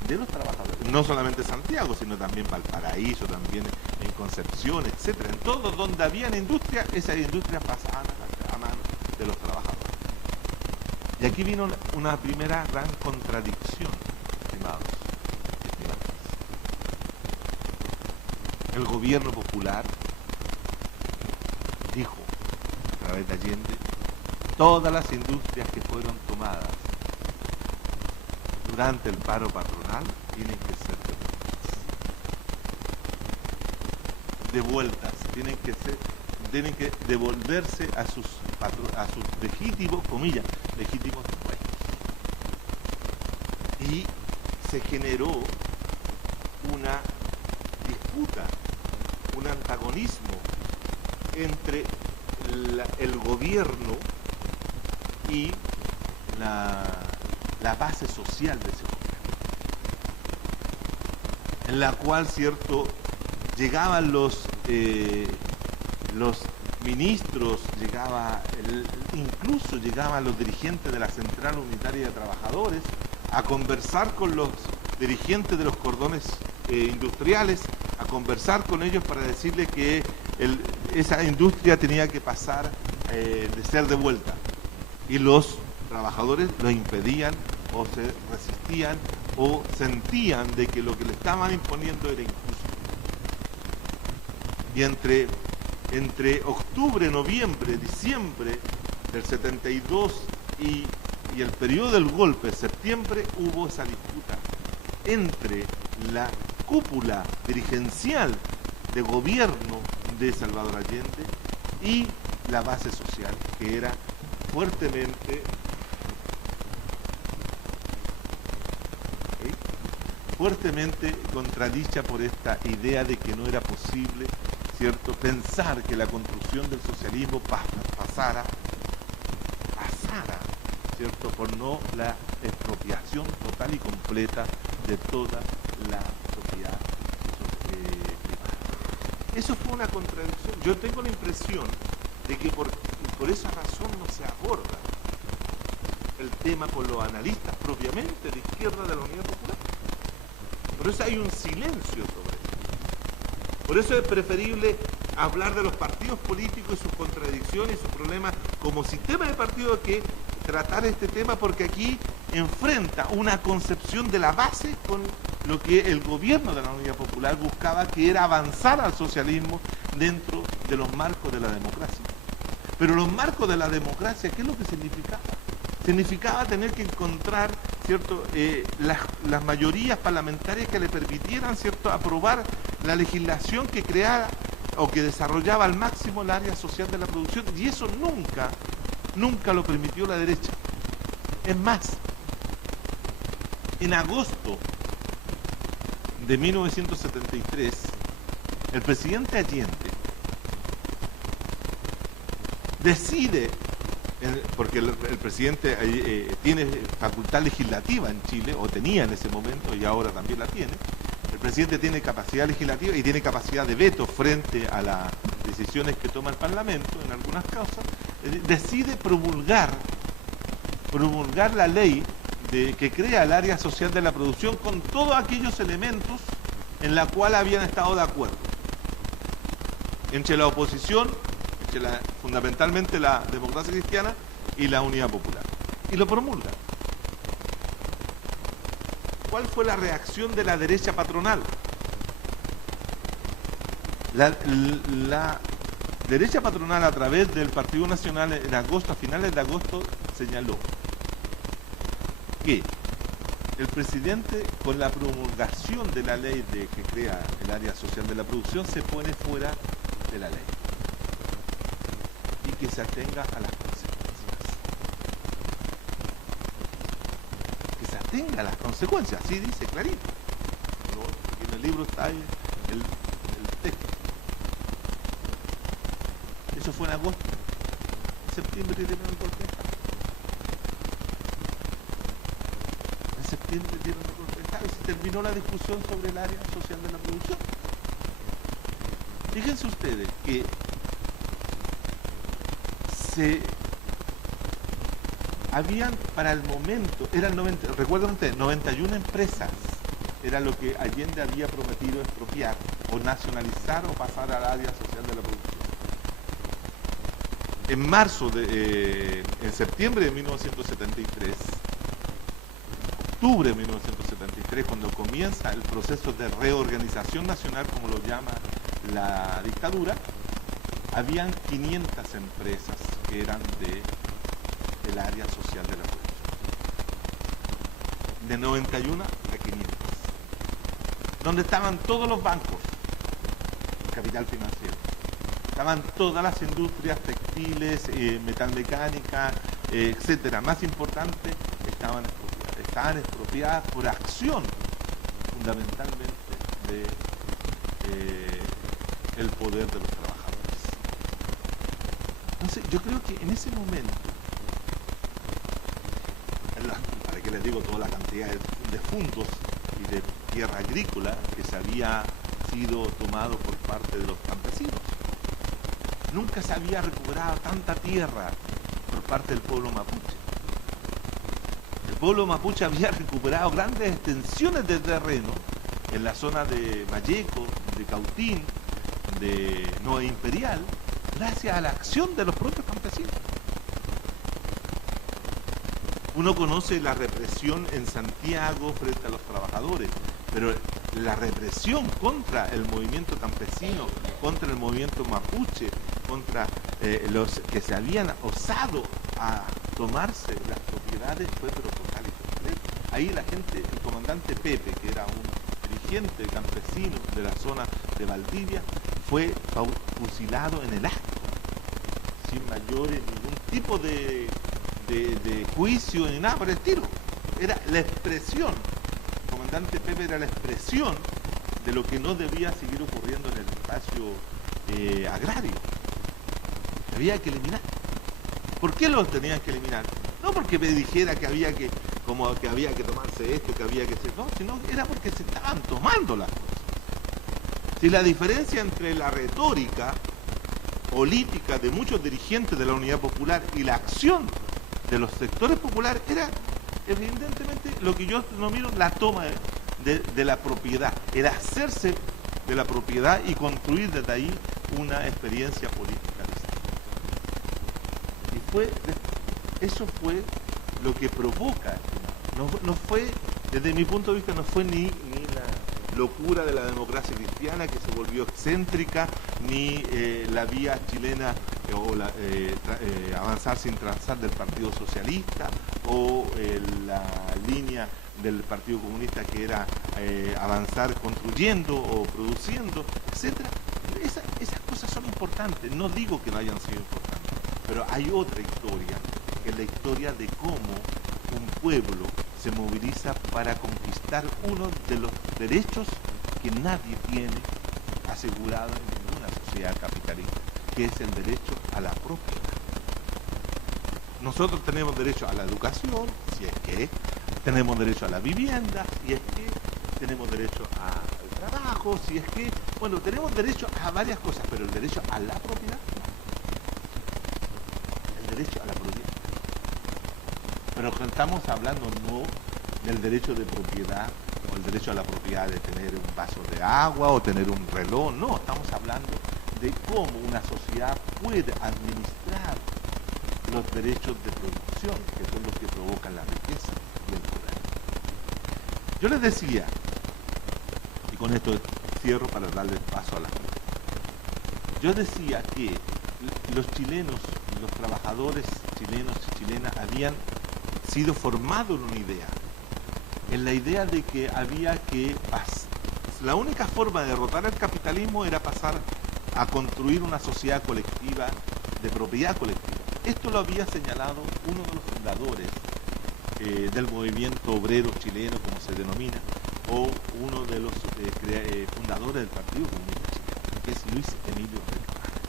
de los trabajadores, no solamente Santiago, sino también Valparaíso, también en Concepción, etcétera. En todo donde había industria, esas industrias pasaban a manos de los trabajadores. Y aquí vino una primera gran contradicción, estimados. El gobierno popular dijo, a través de Allende, todas las industrias que fueron tomadas durante el paro patronal tienen que ser devueltas, tienen que devolverse a sus legítimos, comillas, legítimos dueños. Y se generó una disputa, un antagonismo entre el gobierno y la base social de ese gobierno, en la cual, cierto, llegaban los ministros, incluso llegaban los dirigentes de la Central Unitaria de Trabajadores a conversar con los dirigentes de los cordones industriales, a conversar con ellos para decirles que esa industria tenía que pasar de ser devuelta, y los trabajadores lo impedían o se resistían o sentían de que lo que le estaban imponiendo era injusto. Y entre octubre, noviembre, diciembre del 72 y el periodo del golpe, septiembre, hubo esa disputa entre la cúpula dirigencial de gobierno de Salvador Allende y la base social, que era fuertemente contradicha por esta idea de que no era posible, ¿cierto?, pensar que la construcción del socialismo pasara, ¿cierto?, por no la expropiación total y completa de toda la propiedad privada. Eso fue una contradicción. Yo tengo la impresión de que por esa razón no se aborda el tema por los analistas propiamente de izquierda de la Unidad Popular. Por eso hay un silencio sobre eso. Por eso es preferible hablar de los partidos políticos y sus contradicciones y sus problemas como sistema de partido que tratar este tema, porque aquí enfrenta una concepción de la base con lo que el gobierno de la Unidad Popular buscaba, que era avanzar al socialismo dentro de los marcos de la democracia. Pero los marcos de la democracia, ¿qué es lo que significaba? Significaba tener que encontrar, ¿cierto?, las mayorías parlamentarias que le permitieran, ¿cierto?, aprobar la legislación que creara o que desarrollaba al máximo el área social de la producción, y eso nunca lo permitió la derecha. Es más, en agosto de 1973, el presidente Allende decide porque el presidente tiene facultad legislativa en Chile, o tenía en ese momento, y ahora también la tiene. El presidente tiene capacidad legislativa y tiene capacidad de veto frente a las decisiones que toma el Parlamento, en algunas causas. Decide promulgar la ley que crea el área social de la producción con todos aquellos elementos en la cual habían estado de acuerdo entre la oposición, fundamentalmente la democracia cristiana y la unidad popular, y lo promulga. ¿Cuál fue la reacción de la derecha patronal? La derecha patronal, a través del Partido Nacional, en agosto, a finales de agosto, señaló que el presidente, con la promulgación de la ley que crea el área social de la producción, se pone fuera de la ley y que se atenga a las consecuencias. Que se atenga a las consecuencias, así dice clarito. Porque en el libro está ahí el texto. Eso fue en agosto. En septiembre dieron el golpe de Estado. En septiembre dieron el golpe de Estado y se terminó la discusión sobre el área social de la producción. Fíjense ustedes que habían para el momento, recuerden ustedes, 91 empresas, era lo que Allende había prometido expropiar, o nacionalizar, o pasar al área social de la producción. En septiembre de 1973, octubre de 1973, cuando comienza el proceso de reorganización nacional, como lo llama la dictadura, habían 500 empresas que eran del área social de la producción. De 91 a 500. Donde estaban todos los bancos, capital financiero. Estaban todas las industrias textiles, metalmecánica, etcétera. Más importante, estaban expropiadas por acción, fundamentalmente, el poder de los trabajadores. Entonces, yo creo que en ese momento, para que les digo toda la cantidad de fondos y de tierra agrícola que se había sido tomado por parte de los campesinos, nunca se había recuperado tanta tierra por parte del pueblo mapuche. El pueblo mapuche había recuperado grandes extensiones de terreno en la zona de Valleco, de Cautín, de Nueva Imperial, gracias a la acción de los propios campesinos. Uno conoce la represión en Santiago frente a los trabajadores, pero la represión contra el movimiento campesino, contra el movimiento mapuche, contra los que se habían osado a tomarse las propiedades fue pero total y completa. Ahí la gente, el comandante Pepe, que era un dirigente campesino de la zona de Valdivia, fue fusilado en el acto, sin mayores, ningún tipo de juicio ni nada por el estilo. Era la expresión, el comandante Pepe era la expresión de lo que no debía seguir ocurriendo en el espacio agrario. Había que eliminar. ¿Por qué los tenían que eliminar? No porque me dijera que había que tomarse esto, que había que hacer, no, sino era porque se estaban tomando las cosas. Si la diferencia entre la retórica política de muchos dirigentes de la Unidad Popular y la acción de los sectores populares era evidentemente lo que yo denomino la toma de la propiedad, el hacerse de la propiedad y construir desde ahí una experiencia política. Y eso fue lo que provoca. No fue, desde mi punto de vista, no fue ni la locura de la democracia cristiana que se volvió excéntrica, ni la vía chilena o avanzar sin transar del Partido Socialista, o la línea del Partido Comunista que era avanzar construyendo o produciendo, etcétera. Esas cosas son importantes, no digo que no hayan sido importantes, pero hay otra historia, que es la historia de cómo un pueblo se moviliza para conquistar uno de los derechos que nadie tiene asegurado en ninguna sociedad capitalista, que es el derecho a la propiedad. nosotros tenemos derecho a la educación, si es que tenemos derecho a la vivienda, si es que tenemos derecho al trabajo, si es que, bueno, tenemos derecho a varias cosas, pero el derecho a la propiedad, no. El derecho a la propiedad. Pero estamos hablando no del derecho de propiedad o el derecho a la propiedad de tener un vaso de agua o tener un reloj, no, estamos hablando de cómo una sociedad puede administrar los derechos de producción, que son los que provocan la riqueza y el poder. Yo les decía, y con esto cierro para darle paso a la gente, yo decía que los chilenos, los trabajadores chilenos y chilenas habían sido formados en la idea de que había que la única forma de derrotar el capitalismo era pasar a construir una sociedad colectiva de propiedad colectiva. Esto lo había señalado uno de los fundadores del movimiento obrero chileno, como se denomina, o uno de los fundadores del Partido Comunista Chileno, que es Luis Emilio Recabarren.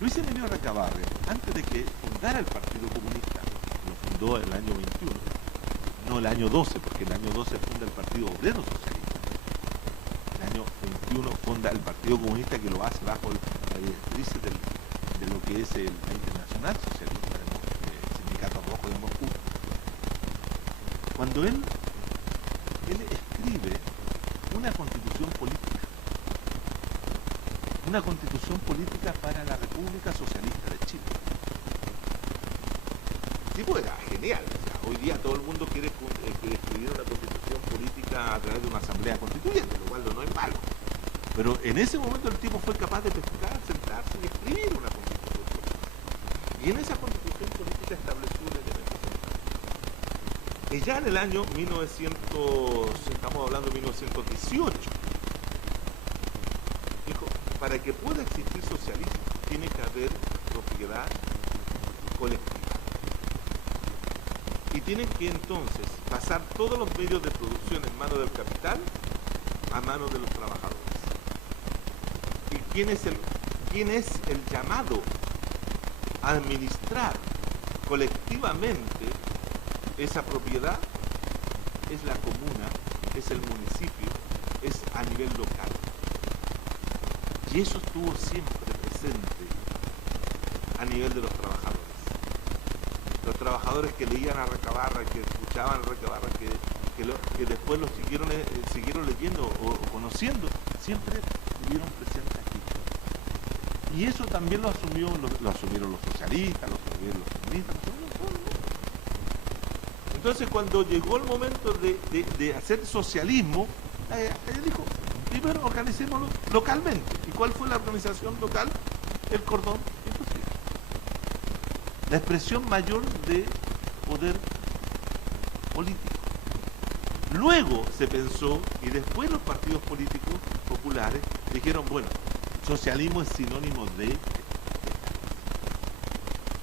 Luis Emilio Recabarren, antes de que fundara el Partido Comunista, lo fundó en el año 21, no el año 12, porque el año 12 funda el Partido Obrero Socialista. El año 21 funda el Partido Comunista, que lo hace bajo la directriz de lo que es la Internacional Socialista, el Sindicato Rojo de Moscú. Cuando él escribe una constitución política para la República Socialista de Chile. El tipo era genial. O sea, hoy día todo el mundo quiere escribir una constitución política a través de una asamblea constituyente, lo cual no es malo. Pero en ese momento el tipo fue capaz de pescar, sentarse y escribir una constitución política. Y en esa constitución política estableció un elemento central. Y ya en el año 1918, dijo, para que pueda existir socialismo, tiene que haber propiedad colectiva. Y tienen que entonces pasar todos los medios de producción en manos del capital a manos de los trabajadores. ¿Y quién es el llamado a administrar colectivamente esa propiedad? Es la comuna, es el municipio, es a nivel local. Y eso estuvo siempre presente a nivel de los trabajadores. Los trabajadores que leían a Recabarren, que escuchaban a Recabarren, que después lo siguieron leyendo o conociendo, siempre estuvieron presentes aquí. Y eso también lo asumieron los socialistas, lo asumieron los comunistas, lo asumieron todo el mundo. Entonces, cuando llegó el momento de hacer socialismo, él dijo, primero organicémoslo localmente. ¿Y cuál fue la organización local? El cordón industrial. La expresión mayor de poder político. Luego se pensó, y después los partidos políticos populares dijeron, bueno, socialismo es sinónimo de...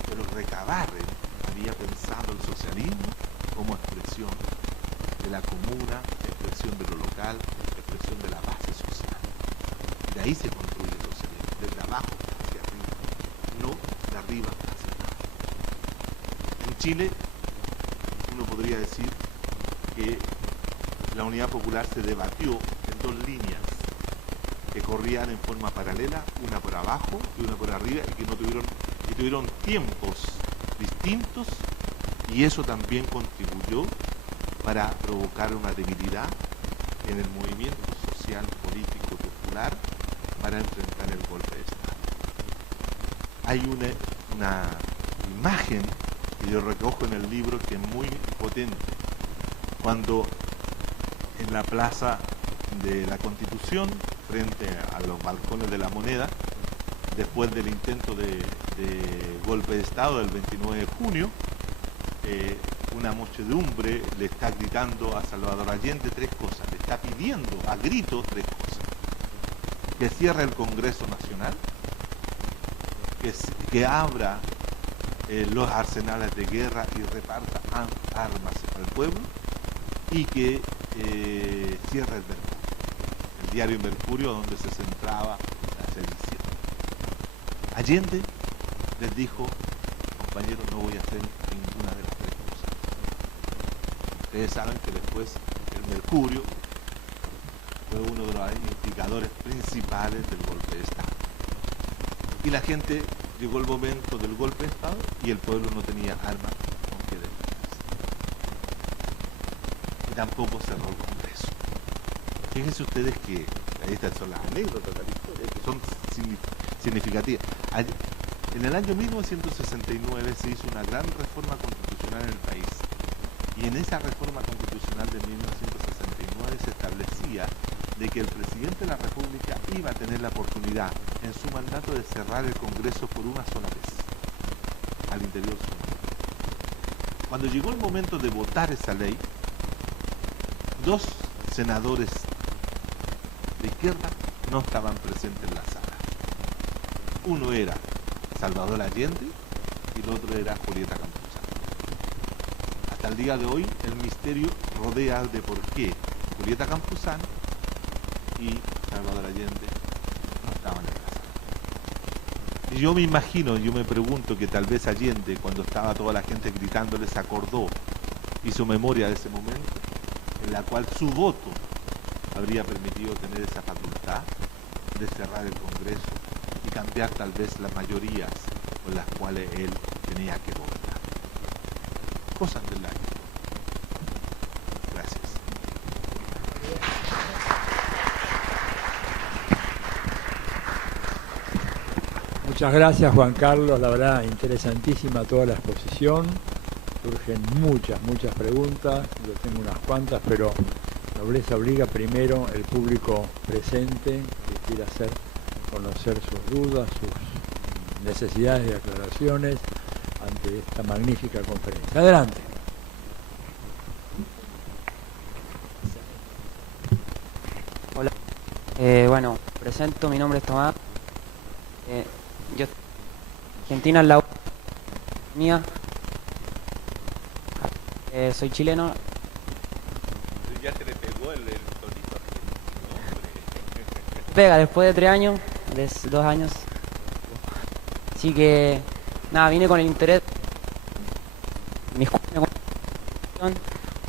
Pero Recabarren había pensado el socialismo como expresión de la comuna, expresión de lo local, expresión de la base social. De ahí se construye el socialismo, desde abajo hacia arriba, no de arriba hacia abajo. En Chile, uno podría decir que la Unidad Popular se debatió en dos líneas que corrían en forma paralela, una por abajo y una por arriba, y que tuvieron tiempos distintos, y eso también contribuyó para provocar una debilidad en el movimiento social, político, popular para enfrentar el golpe de Estado. Hay una imagen que yo recojo en el libro que es muy potente, cuando en la plaza de la Constitución, frente a los balcones de la Moneda, después del intento de golpe de Estado del 29 de junio, una muchedumbre le está gritando a Salvador Allende tres cosas, le está pidiendo a gritos tres cosas: que cierre el Congreso Nacional, que abra los arsenales de guerra y reparta armas al pueblo, y que cierre el Mercurio, el diario Mercurio donde se centraba la sedición. Allende les dijo, compañeros, no voy a hacer ninguna de las tres cosas. Ustedes saben que después el mercurio fue uno de los indicadores principales del golpe de Estado. Y la gente, llegó el momento del golpe de Estado y el pueblo no tenía armas con que defenderse. Y tampoco cerró el Congreso. Fíjense ustedes que, estas son las anécdotas de la historia, que son significativas. En el año 1969 se hizo una gran reforma constitucional en el país. Y en esa reforma constitucional de 1969 se establecía de que el presidente de la República iba a tener la oportunidad en su mandato de cerrar el Congreso por una sola vez, al interior suyo. Cuando llegó el momento de votar esa ley, dos senadores de izquierda no estaban presentes en la sala. Uno era Salvador Allende y el otro era Julieta Campuzano. Hasta el día de hoy el misterio rodea de por qué Julieta Campuzano y Salvador Allende no estaban en la sala. Y yo me imagino, yo me pregunto que tal vez Allende, cuando estaba toda la gente gritándole, se acordó, hizo memoria de ese momento, en la cual su voto habría permitido tener esa facultad de cerrar el Congreso y cambiar tal vez las mayorías con las cuales él tenía que gobernar. Cosas del año. Gracias. Muchas gracias, Juan Carlos. La verdad, interesantísima toda la exposición. Surgen muchas preguntas. Yo tengo unas cuantas, pero nobleza obliga primero el público presente que quiera conocer sus dudas, sus necesidades de aclaraciones ante esta magnífica conferencia. Adelante. Hola. Bueno, presento, mi nombre es Tomás. Yo Argentina es la mía. Soy chileno. Ya se le pegó el tonito argentino. Pega después de 3 años, de 2 años. Así que, nada, vine con el interés.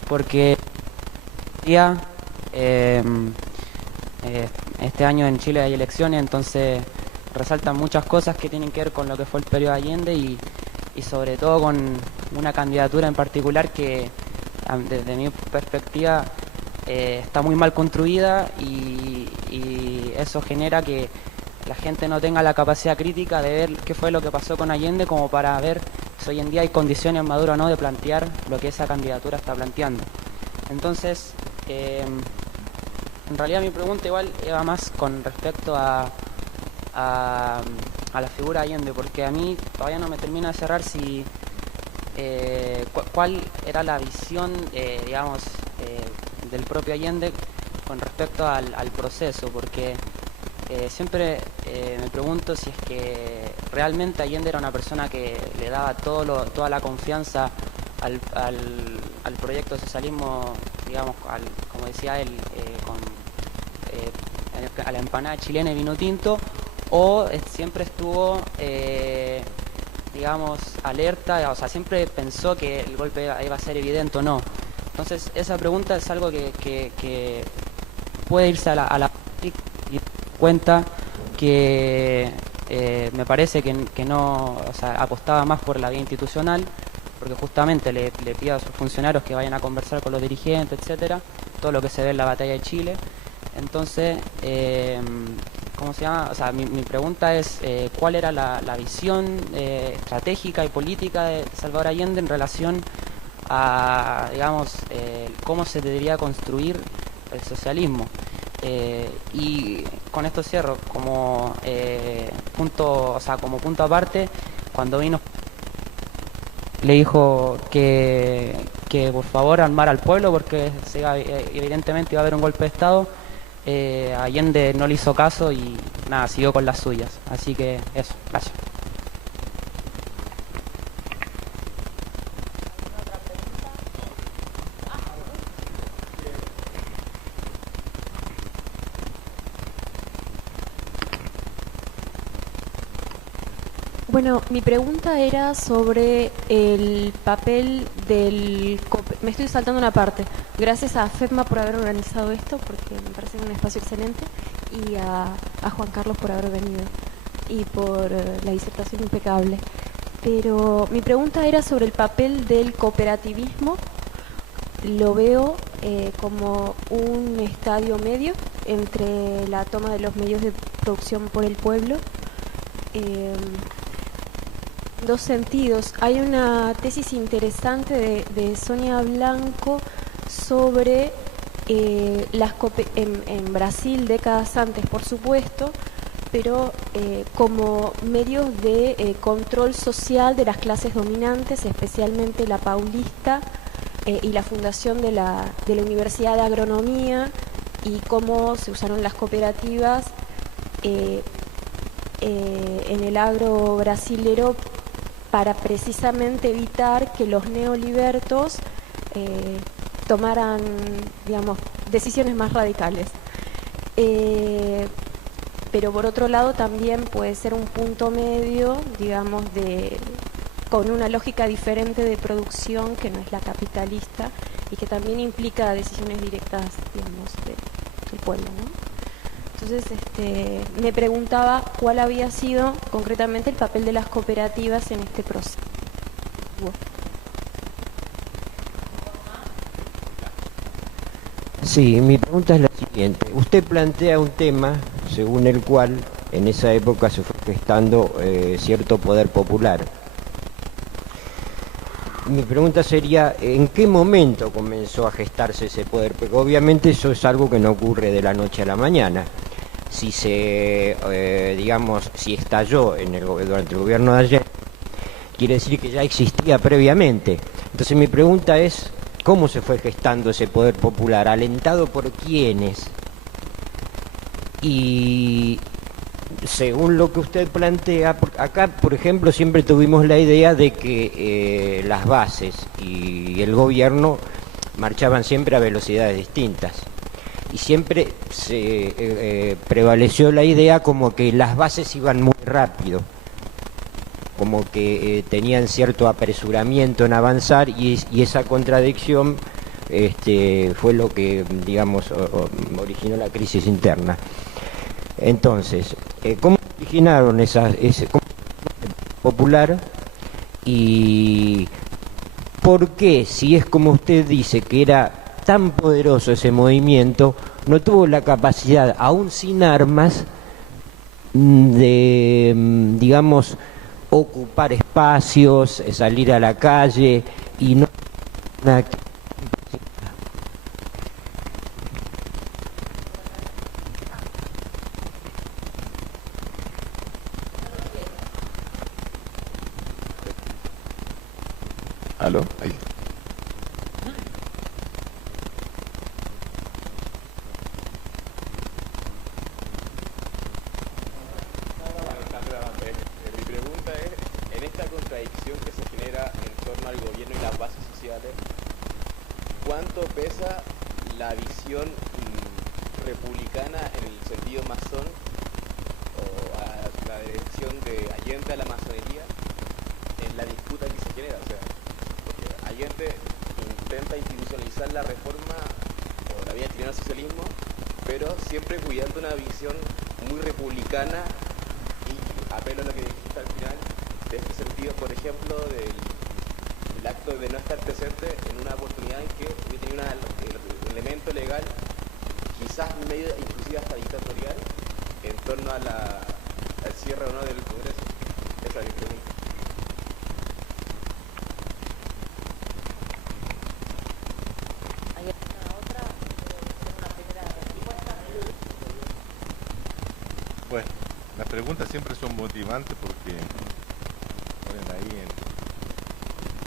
Porque este año en Chile hay elecciones, entonces resaltan muchas cosas que tienen que ver con lo que fue el periodo Allende y sobre todo con una candidatura en particular que desde mi perspectiva está muy mal construida y eso genera que la gente no tenga la capacidad crítica de ver qué fue lo que pasó con Allende como para ver si hoy en día hay condiciones maduras o no de plantear lo que esa candidatura está planteando. Entonces, en realidad mi pregunta igual va más con respecto a la figura de Allende, porque a mí todavía no me termina de cerrar si cuál era la visión, del propio Allende con respecto al proceso, porque siempre me pregunto si es que realmente Allende era una persona que le daba toda la confianza al proyecto de socialismo, digamos, como decía él, a la empanada chilena y vino tinto, o siempre estuvo, digamos, alerta, o sea, siempre pensó que el golpe iba a ser evidente o no. Entonces, esa pregunta es algo que puede irse a la y cuenta que me parece que no, o sea, apostaba más por la vía institucional, porque justamente le pido a sus funcionarios que vayan a conversar con los dirigentes, etcétera, todo lo que se ve en la batalla de Chile. Entonces, ¿cómo se llama? O sea, mi pregunta es ¿cuál era la visión estratégica y política de Salvador Allende en relación a, digamos, cómo se debería construir el socialismo? Y con esto cierro, como punto aparte, cuando vino le dijo que por favor armara al pueblo porque evidentemente iba a haber un golpe de Estado. Allende no le hizo caso y nada, siguió con las suyas. Así que eso, gracias. Bueno, mi pregunta era sobre el papel del... Me estoy saltando una parte. Gracias a FEPMA por haber organizado esto, porque me parece un espacio excelente, y a Juan Carlos por haber venido y por la disertación impecable. Pero mi pregunta era sobre el papel del cooperativismo. Lo veo como un estadio medio entre la toma de los medios de producción por el pueblo. Dos sentidos. Hay una tesis interesante de Sonia Blanco sobre en Brasil, décadas antes, por supuesto, pero como medios de control social de las clases dominantes, especialmente la paulista y la fundación de la Universidad de Agronomía, y cómo se usaron las cooperativas en el agro brasilero para precisamente evitar que los neolibertos tomaran, digamos, decisiones más radicales. Pero por otro lado también puede ser un punto medio, digamos, con una lógica diferente de producción que no es la capitalista y que también implica decisiones directas, digamos, del pueblo, ¿no? Entonces, me preguntaba cuál había sido concretamente el papel de las cooperativas en este proceso. Sí, mi pregunta es la siguiente. Usted plantea un tema según el cual en esa época se fue gestando cierto poder popular. Mi pregunta sería, ¿en qué momento comenzó a gestarse ese poder? Porque obviamente eso es algo que no ocurre de la noche a la mañana. Si si estalló durante el gobierno de ayer, quiere decir que ya existía previamente. Entonces mi pregunta es, ¿cómo se fue gestando ese poder popular? ¿Alentado por quiénes? Y según lo que usted plantea, acá, por ejemplo, siempre tuvimos la idea de que las bases y el gobierno marchaban siempre a velocidades distintas. Y siempre se prevaleció la idea como que las bases iban muy rápido, como que tenían cierto apresuramiento en avanzar, y esa contradicción fue lo que, digamos, originó la crisis interna. Entonces, ¿cómo originaron ese popular? Y ¿por qué, si es como usted dice que era tan poderoso ese movimiento, no tuvo la capacidad, aún sin armas, de, digamos, ocupar espacios, salir a la calle y no... ¿Aló? Ahí. Mi pregunta es, en esta contradicción que se genera en torno al gobierno y las bases sociales, ¿cuánto pesa la visión republicana en el sentido masón o a la dirección de Allende a la masonería en la disputa que se genera? O sea, porque Allende intenta institucionalizar la reforma o la vía chilena al socialismo, pero siempre cuidando una visión muy republicana, y apelo a lo que dijiste al final, de este sentido, por ejemplo, del acto de no estar presente en una oportunidad en que hubiera tenido un elemento legal, quizás medio inclusive hasta dictatorial, en torno al cierre o no del Congreso. Esa es mi pregunta. Bueno, las preguntas siempre son motivantes porque ponen ahí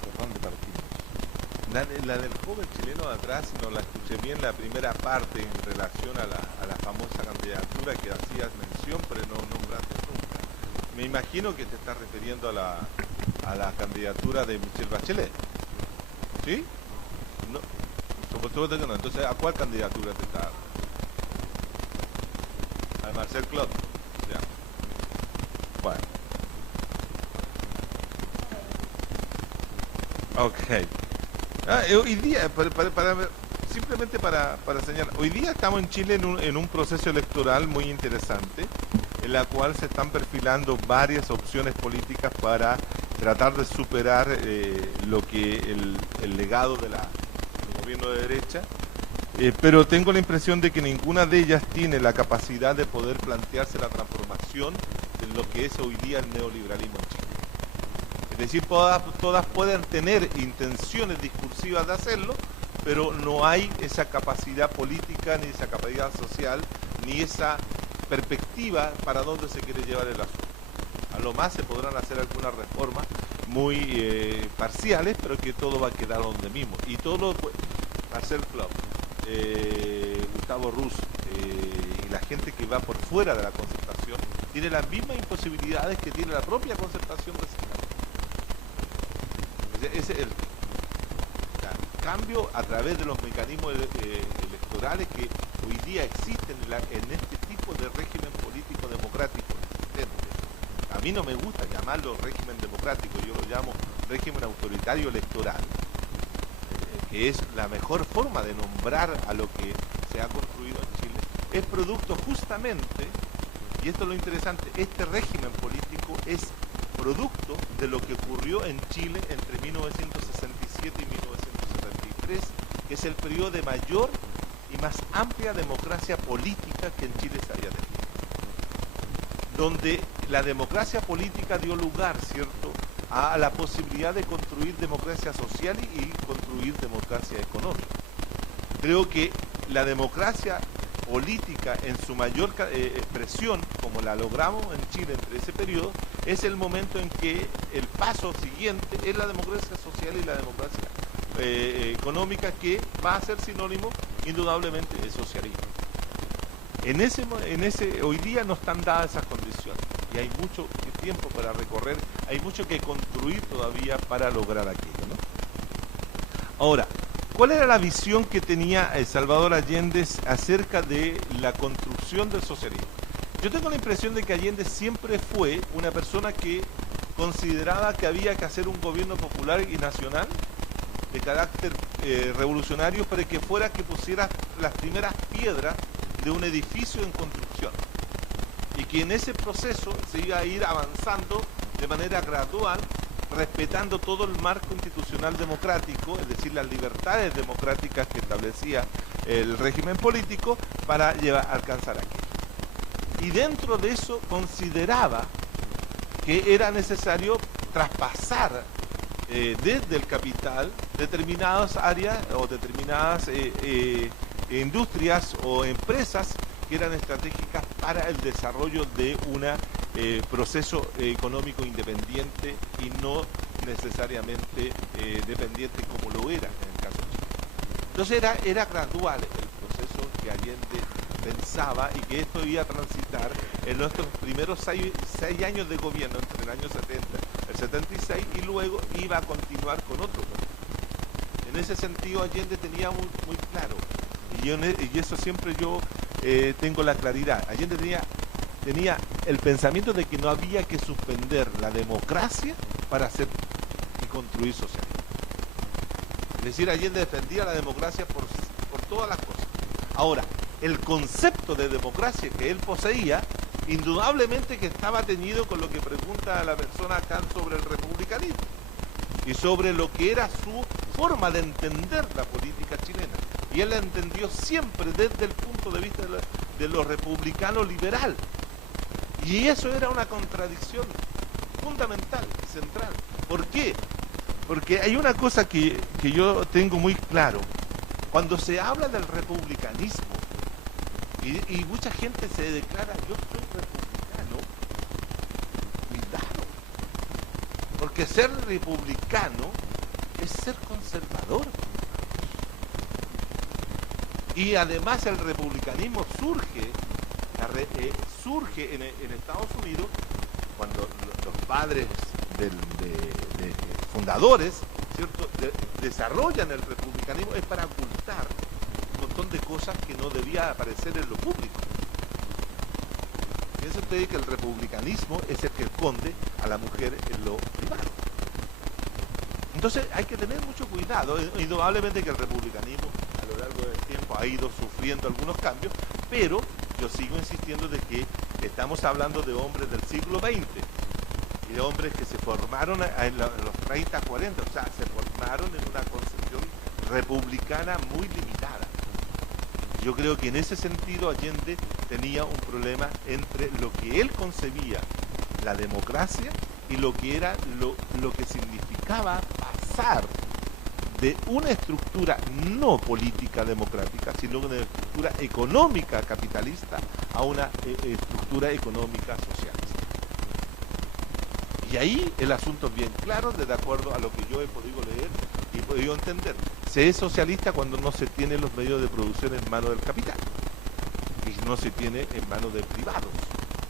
por dónde partimos. La del joven chileno de atrás, si no la escuché bien, la primera parte en relación a la famosa candidatura que hacías mención, pero no nombraste nunca. Me imagino que te estás refiriendo a la candidatura de Michelle Bachelet. ¿Sí? No, supuesto que no. Entonces, ¿a cuál candidatura te está? A Marcel Clot. Ya. Bueno. Ok. Hoy día, simplemente para señalar, hoy día estamos en Chile en un proceso electoral muy interesante, en la cual se están perfilando varias opciones políticas para tratar de superar lo que el legado del gobierno de derecha, pero tengo la impresión de que ninguna de ellas tiene la capacidad de poder plantearse la transformación de lo que es hoy día el neoliberalismo en Chile. Es decir, todas pueden tener intenciones discursivas de hacerlo, pero no hay esa capacidad política, ni esa capacidad social, ni esa perspectiva para dónde se quiere llevar el asunto. A lo más se podrán hacer algunas reformas muy parciales, pero que todo va a quedar donde mismo. Y todo Marcel Club, Gustavo Ruz y la gente que va por fuera de la concertación tiene las mismas imposibilidades que tiene la propia concertación de ese es el cambio a través de los mecanismos electorales que hoy día existen en este tipo de régimen político democrático existente. A mí no me gusta llamarlo régimen democrático, yo lo llamo régimen autoritario electoral, que es la mejor forma de nombrar a lo que se ha construido en Chile. Es producto justamente, y esto es lo interesante, este régimen político es producto de lo que ocurrió en Chile entre 1967 y 1973, que es el periodo de mayor y más amplia democracia política que en Chile se había tenido. Donde la democracia política dio lugar, ¿cierto?, a la posibilidad de construir democracia social y construir democracia económica. Creo que la democracia política en su mayor expresión, como la logramos en Chile entre ese periodo, es el momento en que el paso siguiente es la democracia social y la democracia económica, que va a ser sinónimo indudablemente de socialismo. Hoy día no están dadas esas condiciones y hay mucho tiempo para recorrer, hay mucho que construir todavía para lograr aquello, ¿no? Ahora, ¿cuál era la visión que tenía Salvador Allende acerca de la construcción del socialismo? Yo tengo la impresión de que Allende siempre fue una persona que consideraba que había que hacer un gobierno popular y nacional de carácter revolucionario, para que pusiera las primeras piedras de un edificio en construcción, y que en ese proceso se iba a ir avanzando de manera gradual, respetando todo el marco institucional democrático, es decir, las libertades democráticas que establecía el régimen político para alcanzar aquello. Y dentro de eso consideraba que era necesario traspasar desde el capital determinadas áreas o determinadas industrias o empresas que eran estratégicas para el desarrollo de un proceso económico independiente y no necesariamente dependiente como lo era en el caso de Chile. Entonces era gradual el proceso que Allende pensaba, y que esto iba a transitar en nuestros primeros seis años de gobierno, entre el año 70 y el 76, y luego iba a continuar con otro gobierno. En ese sentido Allende tenía muy claro, y eso siempre yo tengo la claridad. Allende tenía el pensamiento de que no había que suspender la democracia para hacer y construir socialismo. Es decir, Allende defendía la democracia por todas las cosas. Ahora, el concepto de democracia que él poseía, indudablemente que estaba teñido con lo que pregunta la persona acá sobre el republicanismo y sobre lo que era su forma de entender la política chilena. Y él la entendió siempre desde el punto de vista de lo republicano liberal. Y eso era una contradicción fundamental y central. ¿Por qué? Porque hay una cosa que yo tengo muy claro. Cuando se habla del republicanismo, y mucha gente se declara, yo soy republicano, cuidado. Porque ser republicano es ser conservador. Y además el republicanismo surge en Estados Unidos cuando los padres fundadores, ¿cierto?, desarrollan el republicanismo, es para ocultar un montón de cosas que no debía aparecer en lo público. Piensa usted que el republicanismo es el que esconde a la mujer en lo privado. Entonces hay que tener mucho cuidado. Indudablemente que el republicanismo a lo largo del tiempo ha ido sufriendo algunos cambios, pero yo sigo insistiendo de que estamos hablando de hombres del siglo XX y de hombres que se formaron en los 30, 40, o sea, se formaron en una concepción republicana muy limitada. Yo creo que en ese sentido Allende tenía un problema entre lo que él concebía la democracia y lo que era lo que significaba pasar de una estructura no política democrática, sino una estructura económica capitalista a una estructura económica socialista. Y ahí el asunto es bien claro, de acuerdo a lo que yo he podido leer y he podido entender. Se es socialista cuando no se tiene los medios de producción en manos del capital y no se tiene en manos de privados,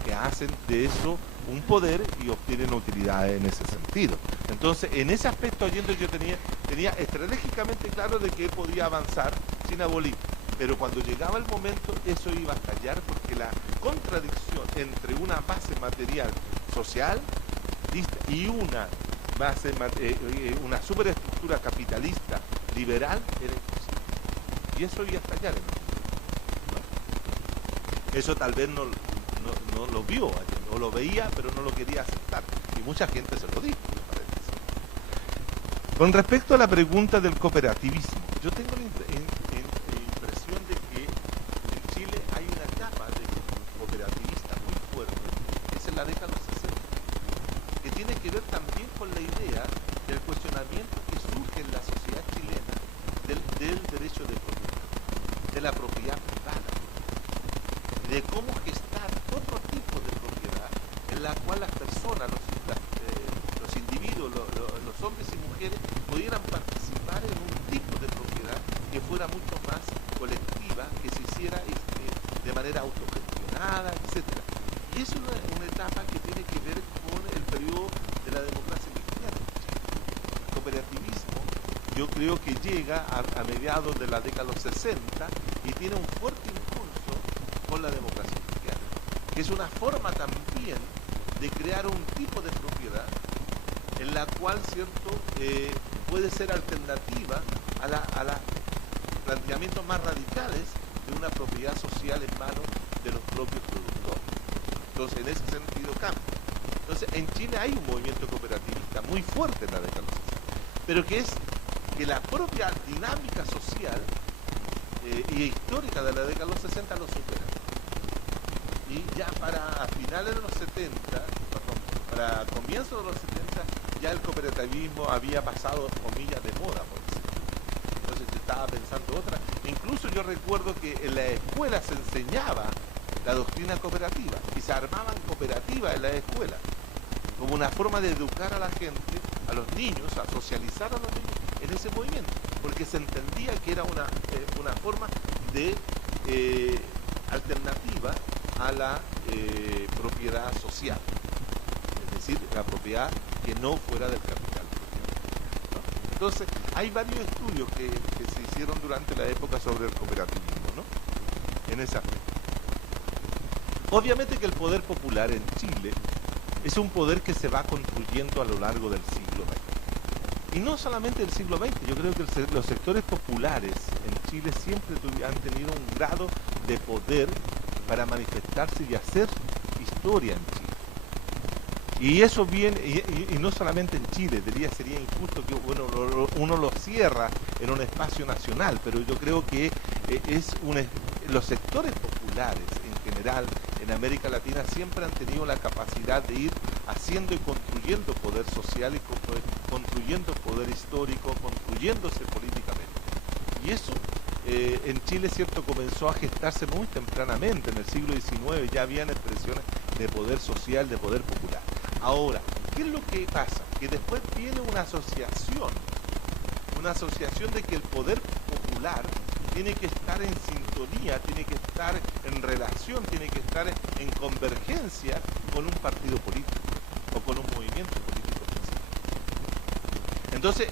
que hacen de eso un poder y obtienen utilidades en ese sentido. Entonces, en ese aspecto Allende yo tenía estratégicamente claro de que podía avanzar sin abolir, pero cuando llegaba el momento eso iba a estallar, porque la contradicción entre una base material social y una base, una superestructura capitalista liberal era imposible, y eso iba a estallar en el mundo, ¿no? Eso tal vez no lo vio, no lo veía, pero no lo quería aceptar, y mucha gente se lo dijo, me parece. Con respecto a la pregunta del cooperativismo, yo tengo la impresión de que en Chile hay una etapa de cooperativista muy fuerte, que es en la década de los 60, que tiene que ver también con la idea del cuestionamiento que surge en la sociedad chilena del derecho de propiedad, de la propiedad privada, de cómo gestar otro tipo de propiedad en la cual las personas, los individuos, los hombres y mujeres pudieran participar en un tipo de propiedad que fuera mucho más colectiva, que se hiciera de manera autogestionada, etc. Y es una etapa que tiene que ver con el periodo de la democracia cristiana. El cooperativismo yo creo que llega a mediados de la década de los 60 y tiene un fuerte impulso con la democracia cristiana, que es una forma también de crear un tipo de propiedad en la cual, cierto, puede ser alternativa a los planteamientos más radicales de una propiedad social en manos de los propios productores. Entonces, en ese sentido cambia. Entonces, en Chile hay un movimiento cooperativista muy fuerte en la década de los 60, pero que es que la propia dinámica social y histórica de la década de los 60 lo supera. Y ya para finales de los 70, para comienzos de los 70, ya el cooperativismo había pasado, comillas, de moda, por decirlo. Entonces se estaba pensando otra. Incluso yo recuerdo que en la escuela se enseñaba la doctrina cooperativa y se armaban cooperativas en la escuela como una forma de educar a la gente, a los niños, a socializar a los niños en ese movimiento, porque se entendía que era una forma de alternativa a la propiedad social, es decir, la propiedad que no fuera del capital, ¿no? Entonces, hay varios estudios que se hicieron durante la época sobre el cooperativismo, ¿no? En ese aspecto. Obviamente que el poder popular en Chile es un poder que se va construyendo a lo largo del siglo XX. Y no solamente del siglo XX, yo creo que los sectores populares en Chile siempre han tenido un grado de poder para manifestarse y hacer historia en Chile. Y eso viene, y no solamente en Chile, sería injusto que uno lo cierra en un espacio nacional, pero yo creo que los sectores populares en general en América Latina siempre han tenido la capacidad de ir haciendo y construyendo poder social y construyendo poder histórico, construyéndose políticamente. Y eso en Chile, cierto, comenzó a gestarse muy tempranamente. En el siglo XIX ya habían expresiones de poder social, de poder popular. Ahora, ¿qué es lo que pasa? Que después viene una asociación de que el poder popular tiene que estar en sintonía, tiene que estar en relación, tiene que estar en convergencia con un partido político o con un movimiento político específico. Entonces,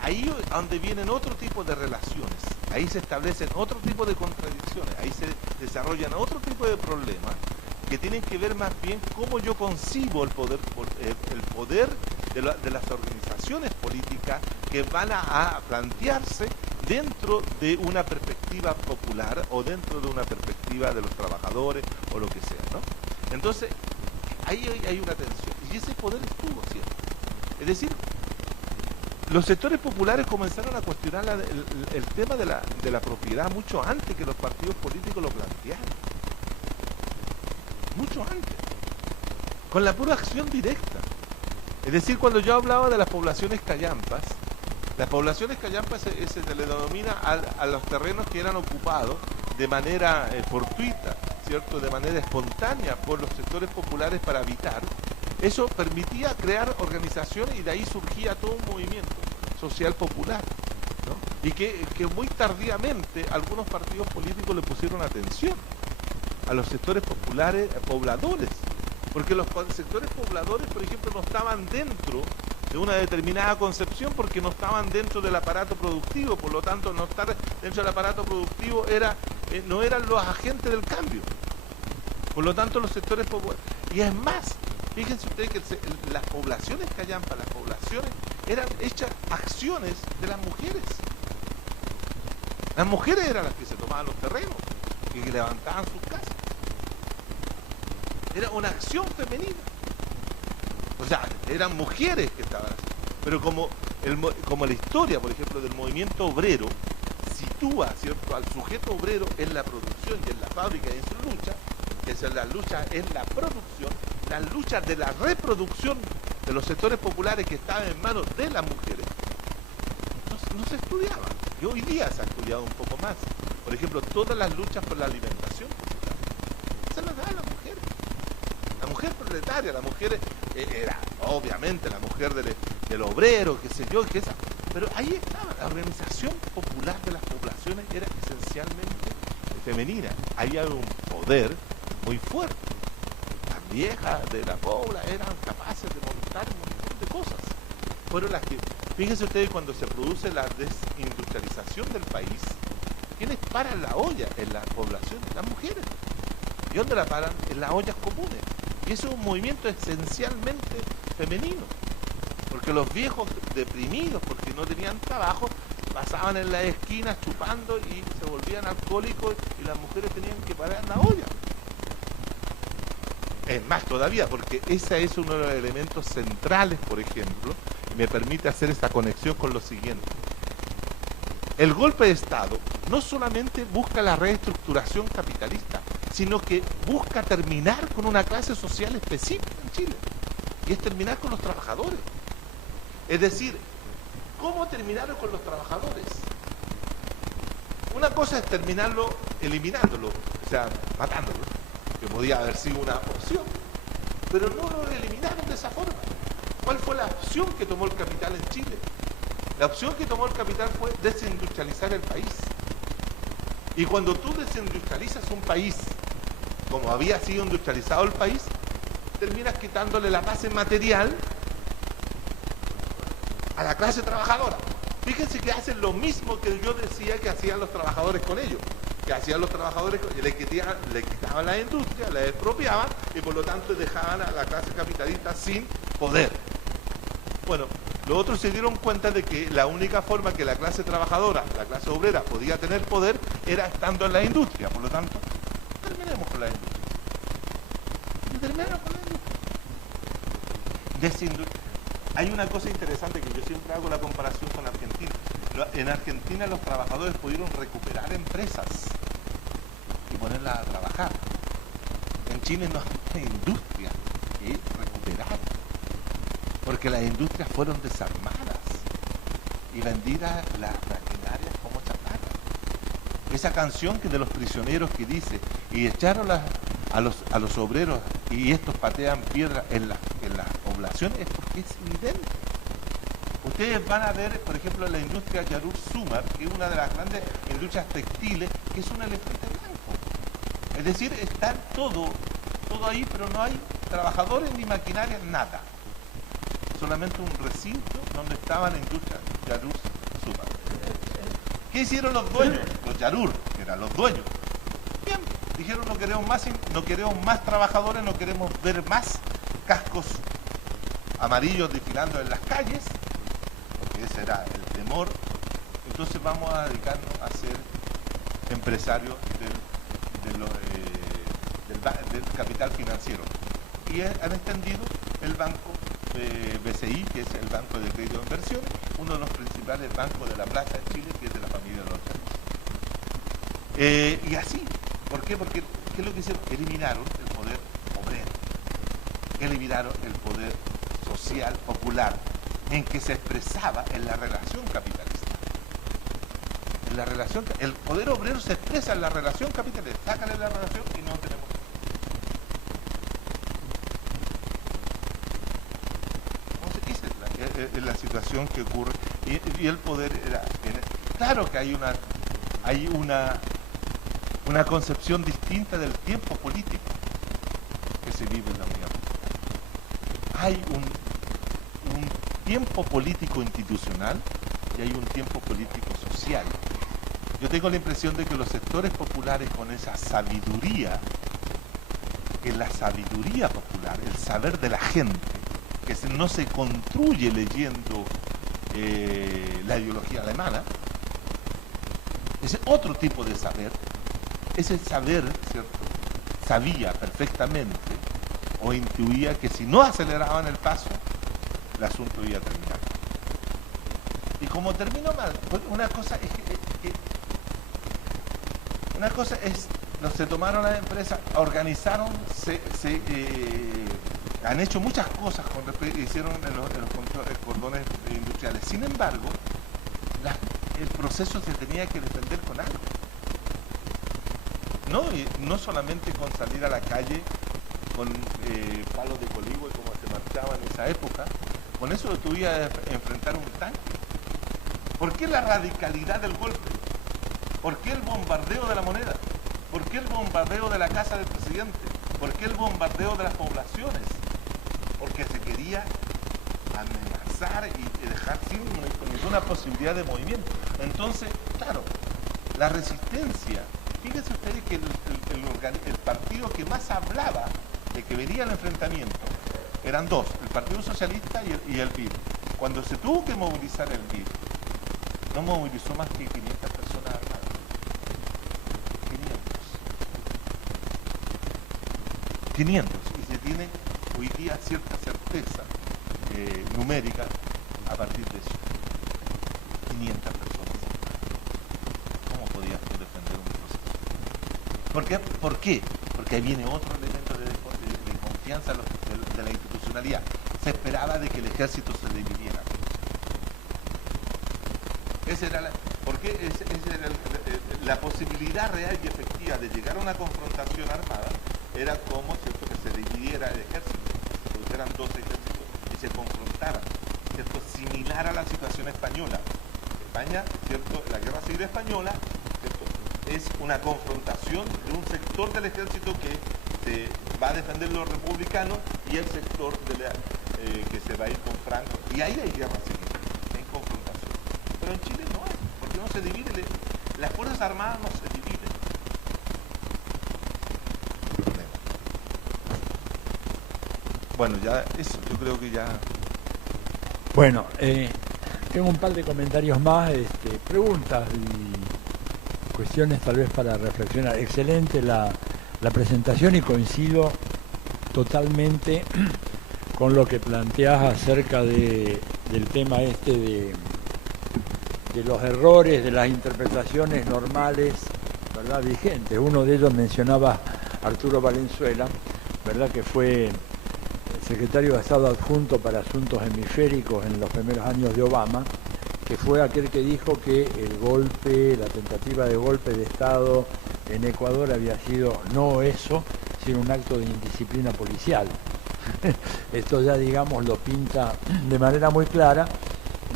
ahí es donde vienen otro tipo de relaciones, ahí se establecen otro tipo de contradicciones, ahí se desarrollan otro tipo de problemas que tienen que ver más bien cómo yo concibo el poder de las organizaciones políticas que van a plantearse dentro de una perspectiva popular o dentro de una perspectiva de los trabajadores o lo que sea, ¿no? Entonces, ahí hay una tensión. Y ese poder estuvo siempre. Es decir, los sectores populares comenzaron a cuestionar el tema de la propiedad mucho antes que los partidos políticos lo plantearan. Mucho antes. Con la pura acción directa. Es decir, cuando yo hablaba de las poblaciones callampas, las poblaciones callampas se le denomina a los terrenos que eran ocupados de manera fortuita, ¿cierto? De manera espontánea por los sectores populares para habitar. Eso permitía crear organizaciones y de ahí surgía todo un movimiento social popular, ¿no? Y que muy tardíamente algunos partidos políticos le pusieron atención a los sectores populares, pobladores, porque los sectores pobladores, por ejemplo, no estaban dentro de una determinada concepción porque no estaban dentro del aparato productivo, por lo tanto no estar dentro del aparato productivo no eran los agentes del cambio. Por lo tanto los sectores populares, y es más, fíjense ustedes que las poblaciones callampas, las poblaciones eran hechas acciones de las mujeres. Las mujeres eran las que se tomaban los terrenos y que levantaban sus casas. Era una acción femenina. O sea, eran mujeres que estaban así. Pero como la historia, por ejemplo, del movimiento obrero sitúa, ¿cierto?, al sujeto obrero en la producción y en la fábrica y en su lucha, que es la lucha en la producción, la lucha de la reproducción de los sectores populares que estaban en manos de las mujeres, no se estudiaba. Y hoy día se ha estudiado un poco más. Por ejemplo, todas las luchas por la alimentación se las daban las mujeres. La mujer proletaria, la mujer era obviamente la mujer del obrero, qué sé yo, pero ahí estaba, la organización popular de las poblaciones era esencialmente femenina. Ahí había un poder muy fuerte. Las viejas de la pobla eran capaces de montar un montón de cosas. Fueron las que, fíjense ustedes, cuando se produce la desindustrialización del país, ¿quiénes paran la olla en las poblaciones? Las mujeres. ¿Y dónde la paran? En las ollas comunes. Y eso es un movimiento esencialmente femenino, porque los viejos deprimidos, porque no tenían trabajo, pasaban en las esquinas chupando y se volvían alcohólicos y las mujeres tenían que parar la olla. Es más todavía, porque ese es uno de los elementos centrales, por ejemplo, y me permite hacer esta conexión con lo siguiente. El golpe de Estado no solamente busca la reestructuración capitalista, sino que busca terminar con una clase social específica en Chile, y es terminar con los trabajadores. Es decir, ¿cómo terminaron con los trabajadores? Una cosa es terminarlo eliminándolo, o sea, matándolo, que podía haber sido una opción, pero no lo eliminaron de esa forma. ¿Cuál fue la opción que tomó el capital en Chile? La opción que tomó el capital fue desindustrializar el país. Y cuando tú desindustrializas un país, como había sido industrializado el país, terminas quitándole la base material a la clase trabajadora. Fíjense que hacen lo mismo que yo decía que hacían los trabajadores con ellos. Que hacían los trabajadores, le quitaban la industria, la expropiaban y por lo tanto dejaban a la clase capitalista sin poder. Bueno, los otros se dieron cuenta de que la única forma que la clase trabajadora, la clase obrera, podía tener poder era estando en la industria. Por lo tanto, terminemos con la industria. Y terminamos con la industria. Hay una cosa interesante que yo siempre hago la comparación con Argentina. En Argentina los trabajadores pudieron recuperar empresas y ponerlas a trabajar. En Chile no hay industria que recuperar, porque las industrias fueron desarmadas y vendidas las maquinarias como chatarra. Esa canción que de los prisioneros que dice, y echaron a los obreros y estos patean piedras en las poblaciones, es porque es evidente. Ustedes van a ver, por ejemplo, la industria Yarur Sumar, que es una de las grandes industrias textiles, que es un elefante blanco. Es decir, está todo ahí, pero no hay trabajadores ni maquinarias, nada. Solamente un recinto donde estaban la industria Yarur Sumar. ¿Qué hicieron los dueños? Los Yarur, que eran los dueños. Bien, dijeron no queremos más trabajadores, no queremos ver más cascos amarillos desfilando en las calles, porque ese era el temor. Entonces vamos a dedicarnos a ser empresarios del capital financiero. Y han extendido el banco BCI, que es el Banco de Crédito de Inversión, uno de los principales bancos de la Plaza de Chile, que es de la familia de los Chávez. Y así, ¿por qué? Porque, ¿qué es lo que hicieron? Eliminaron el poder obrero, eliminaron el poder social, popular, en que se expresaba en la relación capitalista. En la relación, el poder obrero se expresa en la relación capitalista. Sácale la relación y no tenemos. Entonces, esa es la situación que ocurre. Y el poder era. Claro que hay una concepción distinta del tiempo político que se vive en la Unión. Hay un tiempo político institucional y hay un tiempo político social. Yo tengo la impresión de que los sectores populares, con esa sabiduría, que la sabiduría popular, el saber de la gente, que no se construye leyendo la ideología alemana, ese otro tipo de saber, ese saber, ¿cierto?, sabía perfectamente o intuía que si no aceleraban el paso, el asunto iba a terminar. Y como terminó mal, pues una cosa es se tomaron las empresas, organizaron, han hecho muchas cosas, hicieron en los cordones industriales. Sin embargo, el proceso se tenía que defender con algo. No solamente con salir a la calle con palos de coligüe como se marchaba en esa época, con eso tú ibas a enfrentar un tanque. ¿Por qué la radicalidad del golpe? ¿Por qué el bombardeo de la moneda? ¿Por qué el bombardeo de la casa del presidente? ¿Por qué el bombardeo de las poblaciones? Porque se quería amenazar y dejar sin ninguna posibilidad de movimiento. Entonces, claro, la resistencia, fíjense ustedes que el partido que más hablaba de que venía el enfrentamiento eran dos, el Partido Socialista y el BID. Cuando se tuvo que movilizar el BID, no movilizó más que 500 personas armadas. 500. Y se tiene hoy día cierta certeza numérica a partir de eso. 500 personas. ¿Cómo podías tú defender un proceso? ¿Por qué? Porque ahí viene otro elemento de confianza de la institucionalidad. Se esperaba de que el ejército se dividiera. Porque la posibilidad real y efectiva de llegar a una confrontación armada era como, ¿cierto?, que se dividiera el ejército, se produjeran dos ejércitos y se confrontaran, ¿cierto?, similar a la situación española. España, ¿cierto?, la guerra civil española, ¿cierto?, es una confrontación de un sector del ejército que se va a defender los republicanos y el sector que se va a ir con Franco. Y ahí hay guerra civil, hay confrontación. Pero en Chile no hay, porque no se divide, las Fuerzas Armadas no se dividen. Bueno, ya eso, yo creo que ya... Bueno, tengo un par de comentarios más, preguntas y cuestiones tal vez para reflexionar. Excelente la presentación y coincido totalmente con lo que planteás acerca del tema de los errores, de las interpretaciones normales, ¿verdad?, vigentes. Uno de ellos mencionaba Arturo Valenzuela, ¿verdad?, que fue secretario de Estado adjunto para asuntos hemisféricos en los primeros años de Obama, que fue aquel que dijo que el golpe, la tentativa de golpe de Estado en Ecuador había sido no eso, sino un acto de indisciplina policial. Esto ya, digamos, lo pinta de manera muy clara,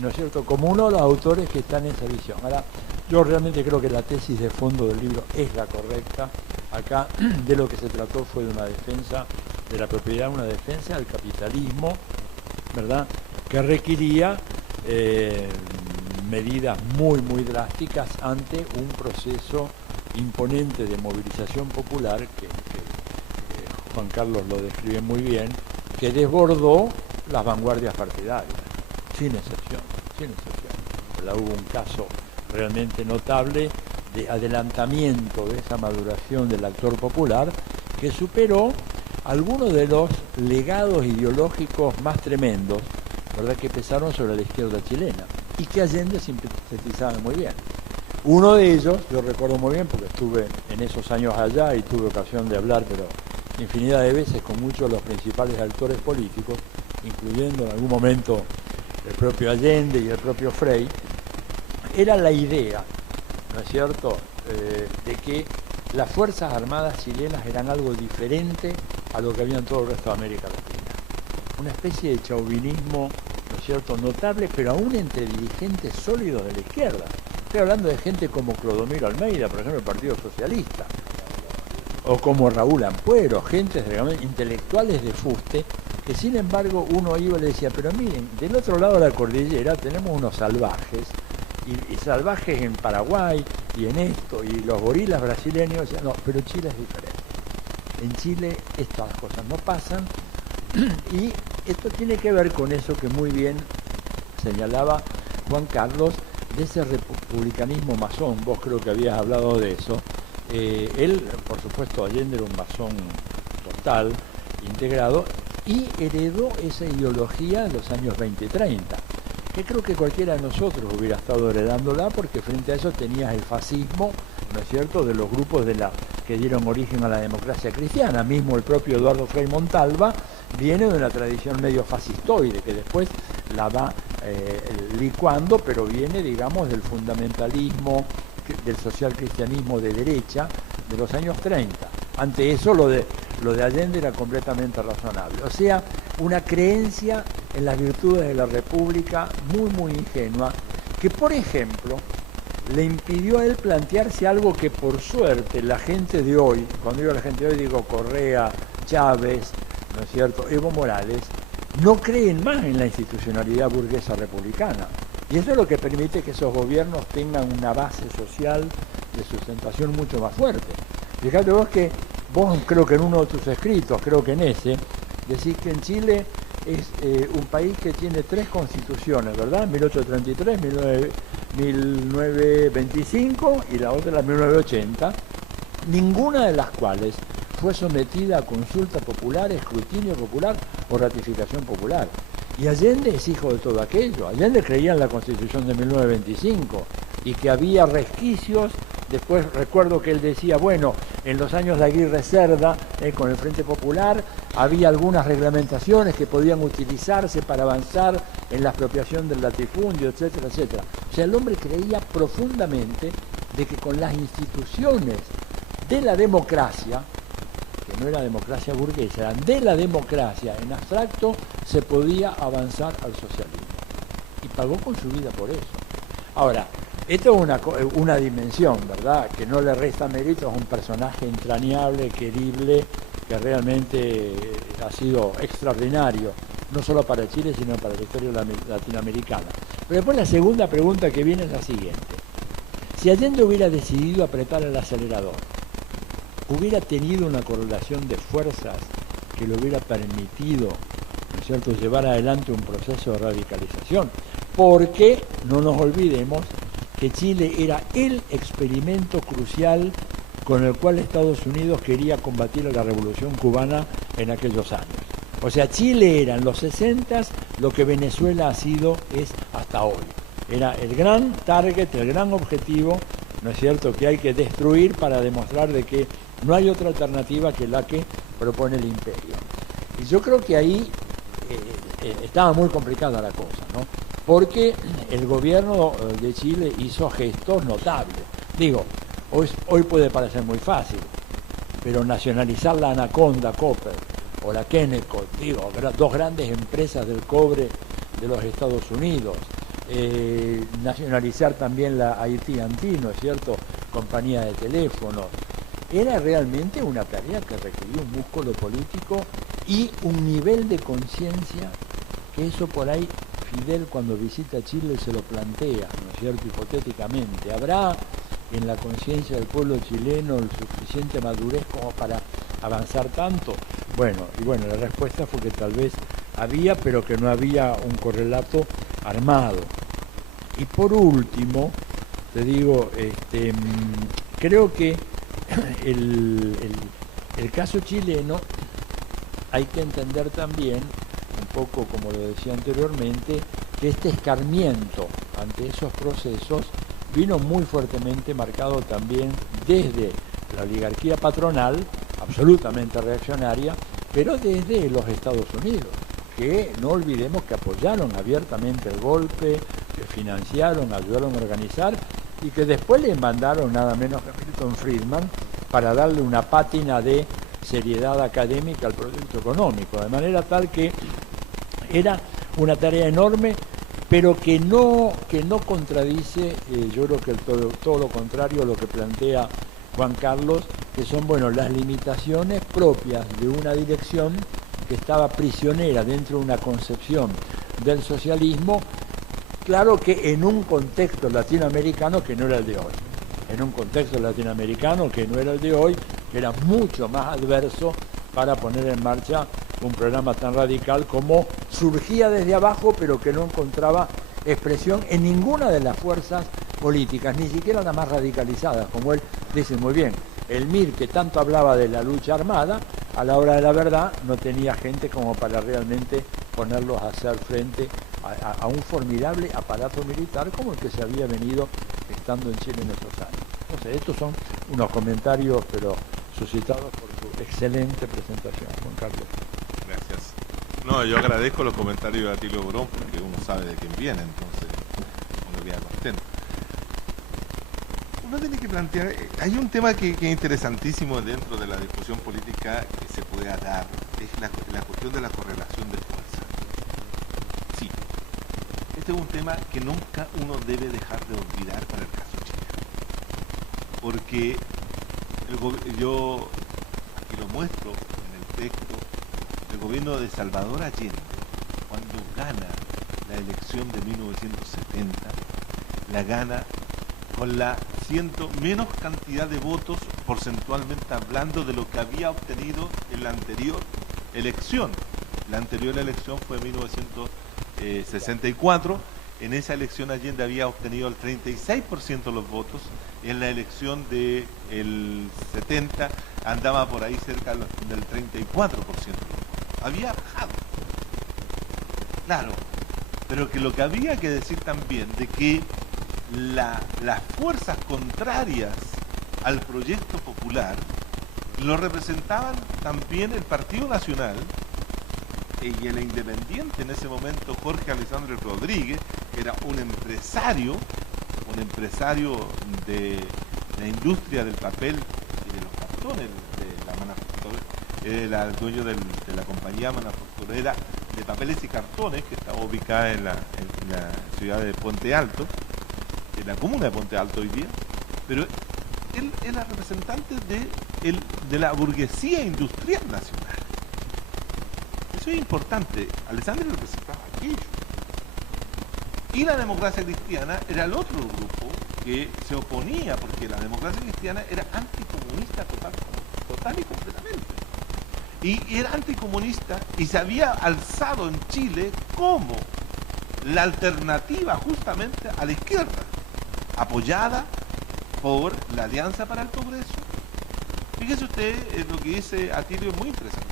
¿no es cierto?, como uno de los autores que está en esa visión. Ahora, yo realmente creo que la tesis de fondo del libro es la correcta. Acá de lo que se trató fue de una defensa de la propiedad, una defensa del capitalismo, ¿verdad?, que requería medidas muy, muy drásticas ante un proceso imponente de movilización popular que Juan Carlos lo describe muy bien, que desbordó las vanguardias partidarias, sin excepción, sin excepción. Hubo un caso realmente notable de adelantamiento de esa maduración del actor popular que superó algunos de los legados ideológicos más tremendos, ¿verdad?, que pesaron sobre la izquierda chilena y que Allende sintetizaba muy bien. Uno de ellos, yo recuerdo muy bien porque estuve en esos años allá y tuve ocasión de hablar, pero infinidad de veces con muchos de los principales actores políticos, incluyendo en algún momento el propio Allende y el propio Frei, era la idea, ¿no es cierto?, de que las Fuerzas Armadas chilenas eran algo diferente a lo que había en todo el resto de América Latina. Una especie de chauvinismo, ¿no es cierto?, notable, pero aún entre dirigentes sólidos de la izquierda. Estoy hablando de gente como Clodomiro Almeida, por ejemplo, del Partido Socialista, o como Raúl Ampuero, gentes realmente intelectuales de fuste, que sin embargo uno iba y le decía, pero miren, del otro lado de la cordillera tenemos unos salvajes, y salvajes en Paraguay, y en esto, y los gorilas brasileños, no, pero Chile es diferente. En Chile estas cosas no pasan, y esto tiene que ver con eso que muy bien señalaba Juan Carlos, de ese republicanismo masón. Vos creo que habías hablado de eso. Él, por supuesto, Allende era un masón total, integrado, y heredó esa ideología en los años 20 y 30, que creo que cualquiera de nosotros hubiera estado heredándola, porque frente a eso tenías el fascismo, ¿no es cierto?, de los grupos que dieron origen a la democracia cristiana. Mismo el propio Eduardo Frei Montalva viene de una tradición medio fascistoide, que después la va licuando, pero viene, digamos, del fundamentalismo, del social cristianismo de derecha de los años 30. Ante eso lo de Allende era completamente razonable. O sea, una creencia en las virtudes de la República muy, muy ingenua, que por ejemplo le impidió a él plantearse algo que por suerte la gente de hoy, cuando digo la gente de hoy digo Correa, Chávez, ¿no es cierto?, Evo Morales, no creen más en la institucionalidad burguesa republicana. Y eso es lo que permite que esos gobiernos tengan una base social de sustentación mucho más fuerte. Fíjate vos creo que en uno de tus escritos, creo que en ese, decís que en Chile es un país que tiene 3 constituciones, ¿verdad? 1833, 1925 y la otra la 1980, ninguna de las cuales fue sometida a consulta popular, escrutinio popular o ratificación popular. Y Allende es hijo de todo aquello. Allende creía en la Constitución de 1925 y que había resquicios. Después recuerdo que él decía, bueno, en los años de Aguirre Cerda, con el Frente Popular, había algunas reglamentaciones que podían utilizarse para avanzar en la expropiación del latifundio, etcétera, etcétera. O sea, el hombre creía profundamente de que con las instituciones de la democracia, que no era democracia burguesa, eran de la democracia en abstracto, se podía avanzar al socialismo. Y pagó con su vida por eso. Ahora, esto es una dimensión, ¿verdad?, que no le resta mérito a un personaje entrañable, querible, que realmente ha sido extraordinario, no solo para Chile, sino para la historia latinoamericana. Pero después la segunda pregunta que viene es la siguiente. Si Allende hubiera decidido apretar el acelerador, hubiera tenido una correlación de fuerzas que le hubiera permitido, ¿no es cierto?, llevar adelante un proceso de radicalización, porque no nos olvidemos que Chile era el experimento crucial con el cual Estados Unidos quería combatir a la Revolución Cubana en aquellos años. O sea, Chile era en los 60s lo que Venezuela es hasta hoy. Era el gran target, el gran objetivo, ¿no es cierto?, que hay que destruir para demostrar de que no hay otra alternativa que la que propone el imperio. Y yo creo que ahí estaba muy complicada la cosa, ¿no?, porque el gobierno de Chile hizo gestos notables. Digo, hoy puede parecer muy fácil, pero nacionalizar la Anaconda Copper o la Kennecott, digo, 2 grandes empresas del cobre de los Estados Unidos, nacionalizar también la AT&T, ¿no es cierto?, compañía de teléfonos, era realmente una tarea que requería un músculo político y un nivel de conciencia que eso por ahí Fidel cuando visita Chile se lo plantea, ¿no es cierto?, hipotéticamente. ¿Habrá en la conciencia del pueblo chileno el suficiente madurez como para avanzar tanto? Bueno, la respuesta fue que tal vez había, pero que no había un correlato armado. Y por último, te digo, creo que el caso chileno hay que entender también, un poco como lo decía anteriormente, que este escarmiento ante esos procesos vino muy fuertemente marcado también desde la oligarquía patronal, absolutamente reaccionaria, pero desde los Estados Unidos, que no olvidemos que apoyaron abiertamente el golpe, que financiaron, ayudaron a organizar y que después le mandaron nada menos que a Milton Friedman para darle una pátina de seriedad académica al proyecto económico, de manera tal que era una tarea enorme, pero que no contradice, yo creo que todo lo contrario a lo que plantea Juan Carlos, que son las limitaciones propias de una dirección que estaba prisionera dentro de una concepción del socialismo, claro que en un contexto latinoamericano que no era el de hoy, que era mucho más adverso para poner en marcha un programa tan radical como surgía desde abajo, pero que no encontraba expresión en ninguna de las fuerzas políticas, ni siquiera las más radicalizadas, como él dice muy bien. El MIR, que tanto hablaba de la lucha armada, a la hora de la verdad no tenía gente como para realmente ponerlos a hacer frente a un formidable aparato militar como el que se había venido estando en Chile en estos años. Entonces, estos son unos comentarios, pero suscitados por su excelente presentación, Juan Carlos. Gracias. No, yo agradezco los comentarios de Atilio Borón, porque uno sabe de quién viene, entonces uno queda contento. Uno tiene que plantear, hay un tema que es interesantísimo dentro de la discusión política que se puede dar, es la cuestión de la correlación de fuerza. Sí, este es un tema que nunca uno debe dejar de olvidar para el caso chileno, porque yo aquí lo muestro en el texto, el gobierno de Salvador Allende, cuando gana la elección de 1970, la gana con la menos cantidad de votos porcentualmente hablando de lo que había obtenido en la anterior elección. La anterior elección fue en 1964. En esa elección Allende había obtenido el 36% de los votos. En la elección del 70 andaba por ahí cerca del 34% de los votos. Había bajado. Claro, pero que lo que había que decir también de que las fuerzas contrarias al proyecto popular lo representaban también el Partido Nacional y el Independiente en ese momento, Jorge Alessandro Rodríguez, que era un empresario de la industria del papel y de los cartones, de la manufactura, era el dueño de la compañía manufacturera de papeles y cartones que estaba ubicada en la ciudad de Puente Alto, en la comuna de Puente Alto hoy día, pero él era representante de la burguesía industrial nacional. Eso es importante. Alessandro representaba aquello. Y la democracia cristiana era el otro grupo que se oponía, porque la democracia cristiana era anticomunista total y completamente. Y era anticomunista y se había alzado en Chile como la alternativa justamente a la izquierda, apoyada por la Alianza para el Progreso. Fíjese usted, lo que dice Atilio es muy interesante.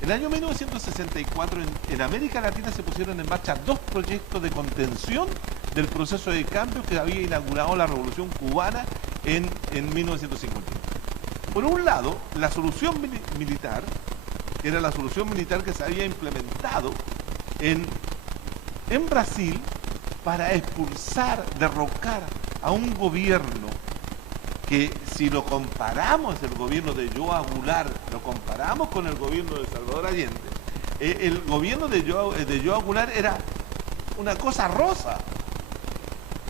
En el año 1964 en América Latina se pusieron en marcha dos proyectos de contención del proceso de cambio que había inaugurado la Revolución Cubana en 1951. Por un lado, la solución militar, que era la solución militar que se había implementado en Brasil para expulsar, derrocar a un gobierno que, si lo comparamos, el gobierno de João Goulart, lo comparamos con el gobierno de Salvador Allende, el gobierno de João Goulart era una cosa rosa,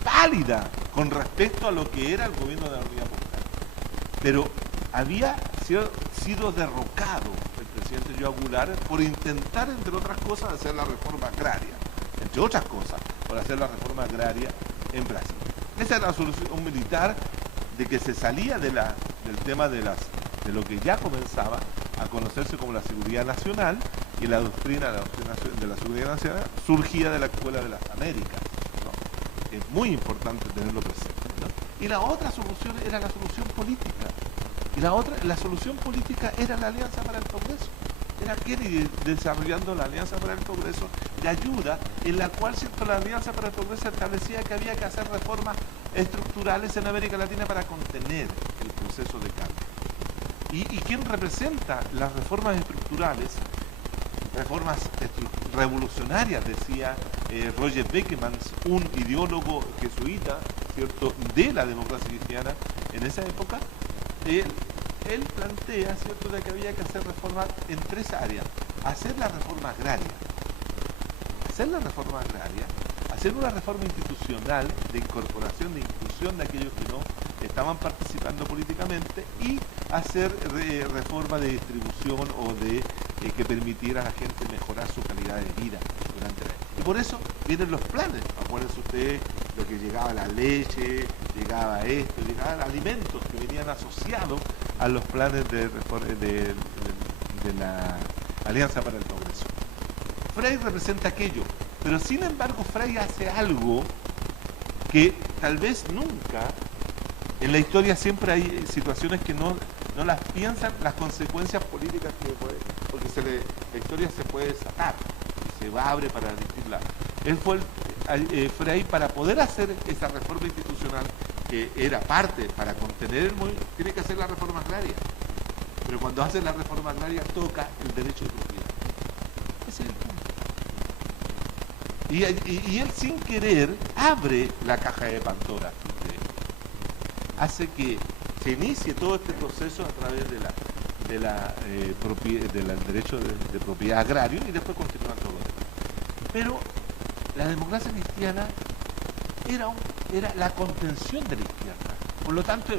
pálida, con respecto a lo que era el gobierno de la Unidad Popular. Pero había sido derrocado el presidente João Goulart por intentar, entre otras cosas, hacer la reforma agraria, entre otras cosas, por hacer la reforma agraria en Brasil. Esa era la solución militar, de que se salía del tema de lo que ya comenzaba a conocerse como la seguridad nacional, y la doctrina de la seguridad nacional surgía de la Escuela de las Américas, ¿no? Es muy importante tenerlo presente, ¿no? Y la otra solución era la solución política. Y la solución política era la Alianza para el Progreso. Era Kennedy desarrollando la Alianza para el Progreso de ayuda, en la cual, ¿cierto?, la Alianza para el Progreso establecía que había que hacer reformas estructurales en América Latina para contener el proceso de cambio. ¿Y quién representa las reformas estructurales? Reformas revolucionarias, decía Roger Beckmans, un ideólogo jesuita, ¿cierto?, de la democracia cristiana en esa época. Él plantea, ¿cierto?, de que había que hacer reformas en tres áreas. Hacer la reforma agraria, hacer una reforma institucional de incorporación, de inclusión de aquellos que no estaban participando políticamente, y hacer reforma de distribución o de que permitiera a la gente mejorar su calidad de vida durante el año. Y por eso vienen los planes. Acuérdense ustedes lo que llegaba la leche, llegaba esto, llegaban alimentos que venían asociados a los planes de la Alianza para el Progreso. Frei representa aquello, pero sin embargo Frei hace algo que tal vez nunca, en la historia siempre hay situaciones que no las piensan, las consecuencias políticas que puede, porque la historia se puede desatar y se abre para distintos lados. Él fue Frei, para poder hacer esa reforma institucional, que era parte para contener el movimiento, tiene que hacer la reforma agraria. Pero cuando hace la reforma agraria toca el derecho de propiedad. Ese es el punto. Y él, sin querer, abre la caja de Pandora. Hace que se inicie todo este proceso a través del derecho de propiedad agrario, y después continúa todo lo demás. Pero la democracia cristiana era la contención de la izquierda. Por lo tanto,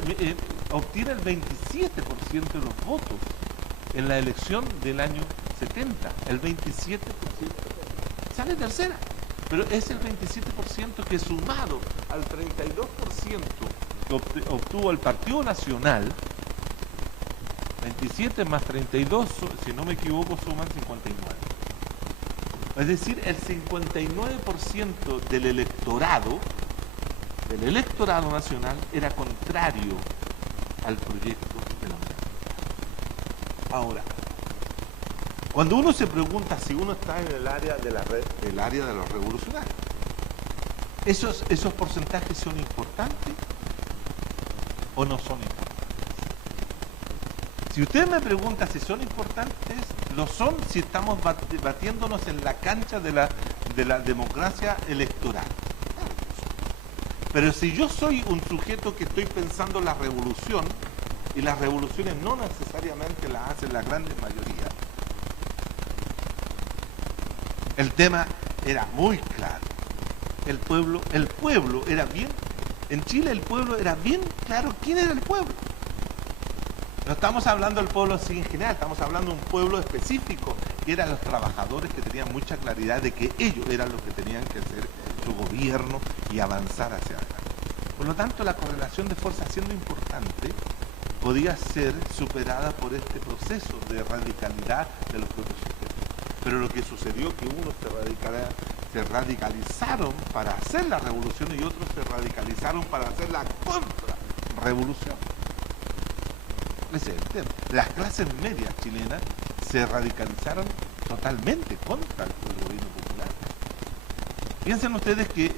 obtiene el 27% de los votos en la elección del año 70. El 27% sale tercera, pero es el 27% que, sumado al 32% que obtuvo el Partido Nacional, 27 más 32, si no me equivoco, suman 59. Es decir, el 59% del electorado nacional era contrario al proyecto de la Unión. Ahora, cuando uno se pregunta si uno está en el área de los revolucionarios, ¿esos porcentajes son importantes o no son importantes? Si usted me pregunta si son importantes, lo son si estamos batiéndonos en la cancha de la democracia electoral. Pero si yo soy un sujeto que estoy pensando la revolución, y las revoluciones no necesariamente las hacen la gran mayoría, el tema era muy claro. El pueblo era bien, en Chile el pueblo era bien claro quién era el pueblo. No estamos hablando del pueblo así en general, estamos hablando de un pueblo específico, que eran los trabajadores, que tenían mucha claridad de que ellos eran los que tenían que hacer su gobierno y avanzar hacia adelante. Por lo tanto, la correlación de fuerzas, siendo importante, podía ser superada por este proceso de radicalidad de los propios sujetos. Pero lo que sucedió es que unos se radicalizaron para hacer la revolución y otros se radicalizaron para hacer la contra-revolución. Ese es el tema. Las clases medias chilenas se radicalizaron totalmente contra el gobierno popular. Piensen ustedes que,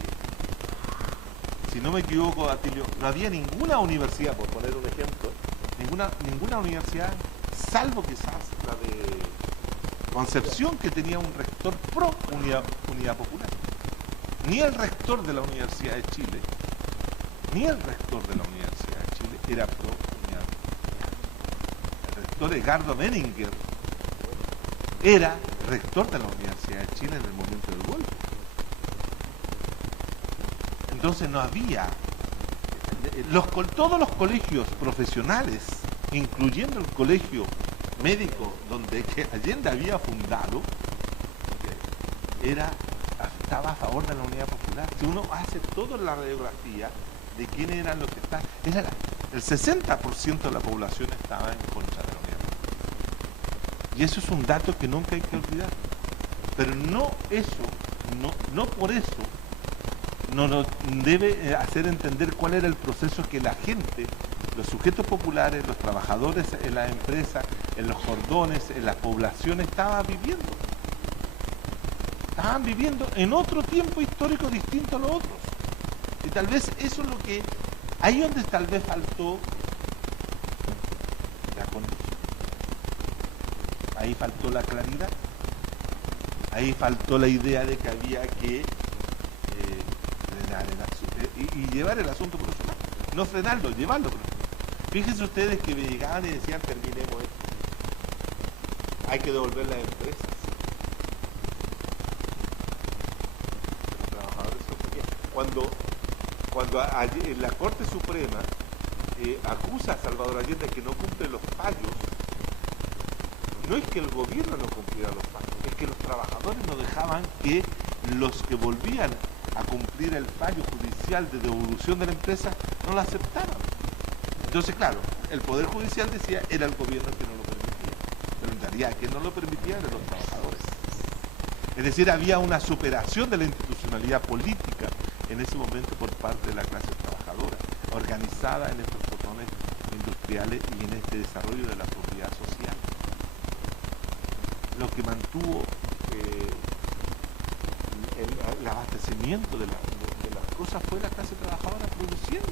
si no me equivoco, Atilio, no había ninguna universidad, por poner un ejemplo, ninguna universidad, salvo quizás la de Concepción, que tenía un rector pro unidad popular. Ni el rector de la Universidad de Chile, era pro unidad popular. El rector Edgardo Menninger era rector de la Universidad de Chile en el momento del golpe. Entonces no había todos los colegios profesionales, incluyendo el colegio médico donde Allende había fundado, estaba a favor de la unidad popular. Si uno hace toda la radiografía de quiénes eran los que estaban, el 60% de la población estaba en contra de la unidad popular. Y eso es un dato que nunca hay que olvidar. Pero no eso, no por eso, no nos debe hacer entender cuál era el proceso que la gente, los sujetos populares, los trabajadores en las empresas, en los cordones, en las poblaciones estaban viviendo. Estaban viviendo en otro tiempo histórico distinto a los otros. Y tal vez eso es lo que, ahí donde tal vez faltó la condición. Ahí faltó la claridad. Ahí faltó la idea de que había que frenar el asunto y llevar el asunto por otro lado. No frenarlo, llevarlo por otro lado. Fíjense ustedes que me llegaban y decían, terminemos esto. Hay que devolver las empresas. Los trabajadores se oponían. Cuando la Corte Suprema acusa a Salvador Allende que no cumple los fallos, no es que el gobierno no cumpliera los fallos, es que los trabajadores no dejaban que los que volvían a cumplir el fallo judicial de devolución de la empresa no lo aceptaran. Entonces, claro, el Poder Judicial decía era el gobierno que no lo permitía, pero en realidad que no lo permitía eran los trabajadores. Es decir, había una superación de la institucionalidad política en ese momento por parte de la clase trabajadora, organizada en estos cordones industriales y en este desarrollo de la propiedad social. Lo que mantuvo el abastecimiento de las cosas fue la clase trabajadora produciendo.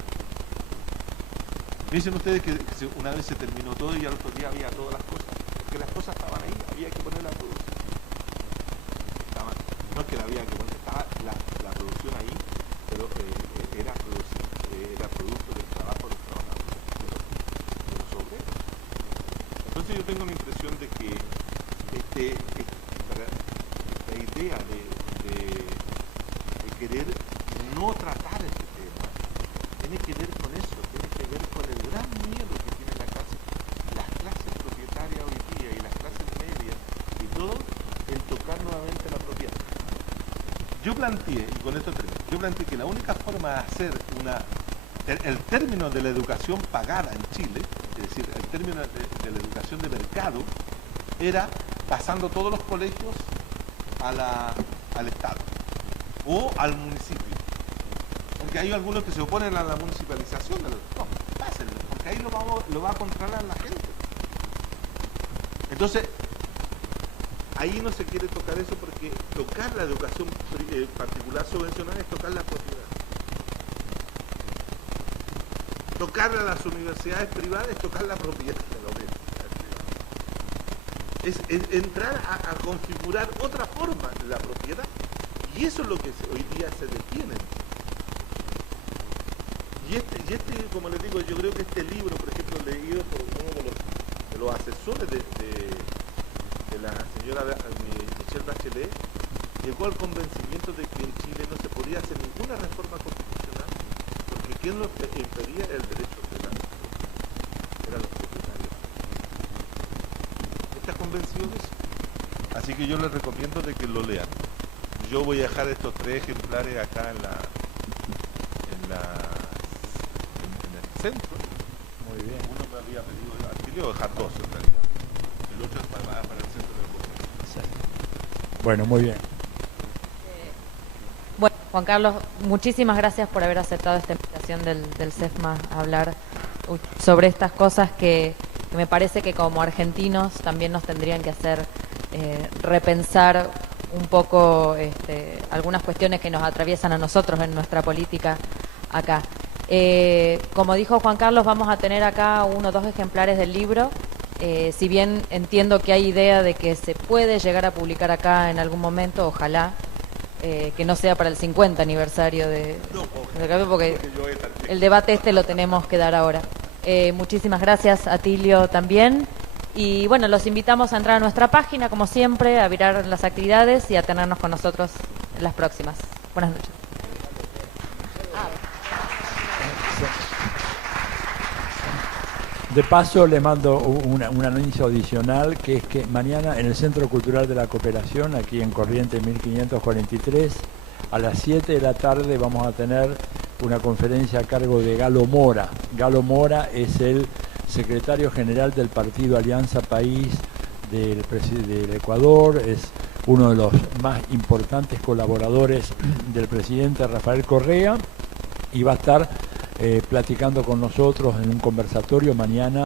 Dicen ustedes que una vez se terminó todo y al otro día había todas las cosas, porque las cosas estaban ahí, había que ponerlas a producir. No es que la había que poner, estaba la producción ahí, pero era producto del trabajo de los trabajadores, de los obreros. Entonces yo tengo la impresión de que la idea de querer no tratar este tema tiene que ver con eso, tiene que ver con el gran miedo que tiene las clases propietarias hoy día y las clases medias y todo en tocar nuevamente la propiedad. Yo planteé, y con esto termino, que la única forma de hacer el término de la educación pagada en Chile, es decir, el término de la educación de mercado, era pasando todos los colegios al Estado o al municipio. Porque hay algunos que se oponen a la municipalización de los... No, pásenlo, porque ahí lo va a controlar la gente. Entonces, ahí no se quiere tocar eso porque tocar la educación particular subvencionada es tocar la propiedad. Tocar a las universidades privadas es tocar la propiedad de la universidad privada. Es entrar a configurar otra forma la propiedad. Y eso es lo que hoy día se detiene. Y este, como les digo, yo creo que este libro, por ejemplo, leído por uno de los asesores de la señora Michelle Bachelet, llegó al convencimiento de que en Chile no se podía hacer ninguna reforma constitucional, porque quien lo impedía era el derecho de la eran los propietarios. ¿Está convencido de eso? Así que yo les recomiendo de que lo lean. Yo voy a dejar estos 3 ejemplares acá en el centro. Muy bien. Uno me había pedido, aquí le voy a dejar 2 en realidad. El otro es para el centro del gobierno. Sí. Bueno, muy bien. Bueno, Juan Carlos, muchísimas gracias por haber aceptado esta invitación del CEFMA a hablar sobre estas cosas que me parece que como argentinos también nos tendrían que hacer repensar un poco algunas cuestiones que nos atraviesan a nosotros en nuestra política acá. Como dijo Juan Carlos, vamos a tener acá 1 o 2 ejemplares del libro. Si bien entiendo que hay idea de que se puede llegar a publicar acá en algún momento, ojalá, que no sea para el 50 aniversario de porque el debate lo tenemos que dar ahora. Muchísimas gracias a Tilio también. Y bueno, los invitamos a entrar a nuestra página, como siempre, a mirar las actividades y a tenernos con nosotros en las próximas. Buenas noches. De paso le mando un anuncio adicional, que es que mañana en el Centro Cultural de la Cooperación, aquí en Corrientes 1543, a las 7 de la tarde vamos a tener una conferencia a cargo de Galo Mora. Galo Mora es el secretario general del partido Alianza País del Ecuador, es uno de los más importantes colaboradores del presidente Rafael Correa, y va a estar platicando con nosotros en un conversatorio mañana.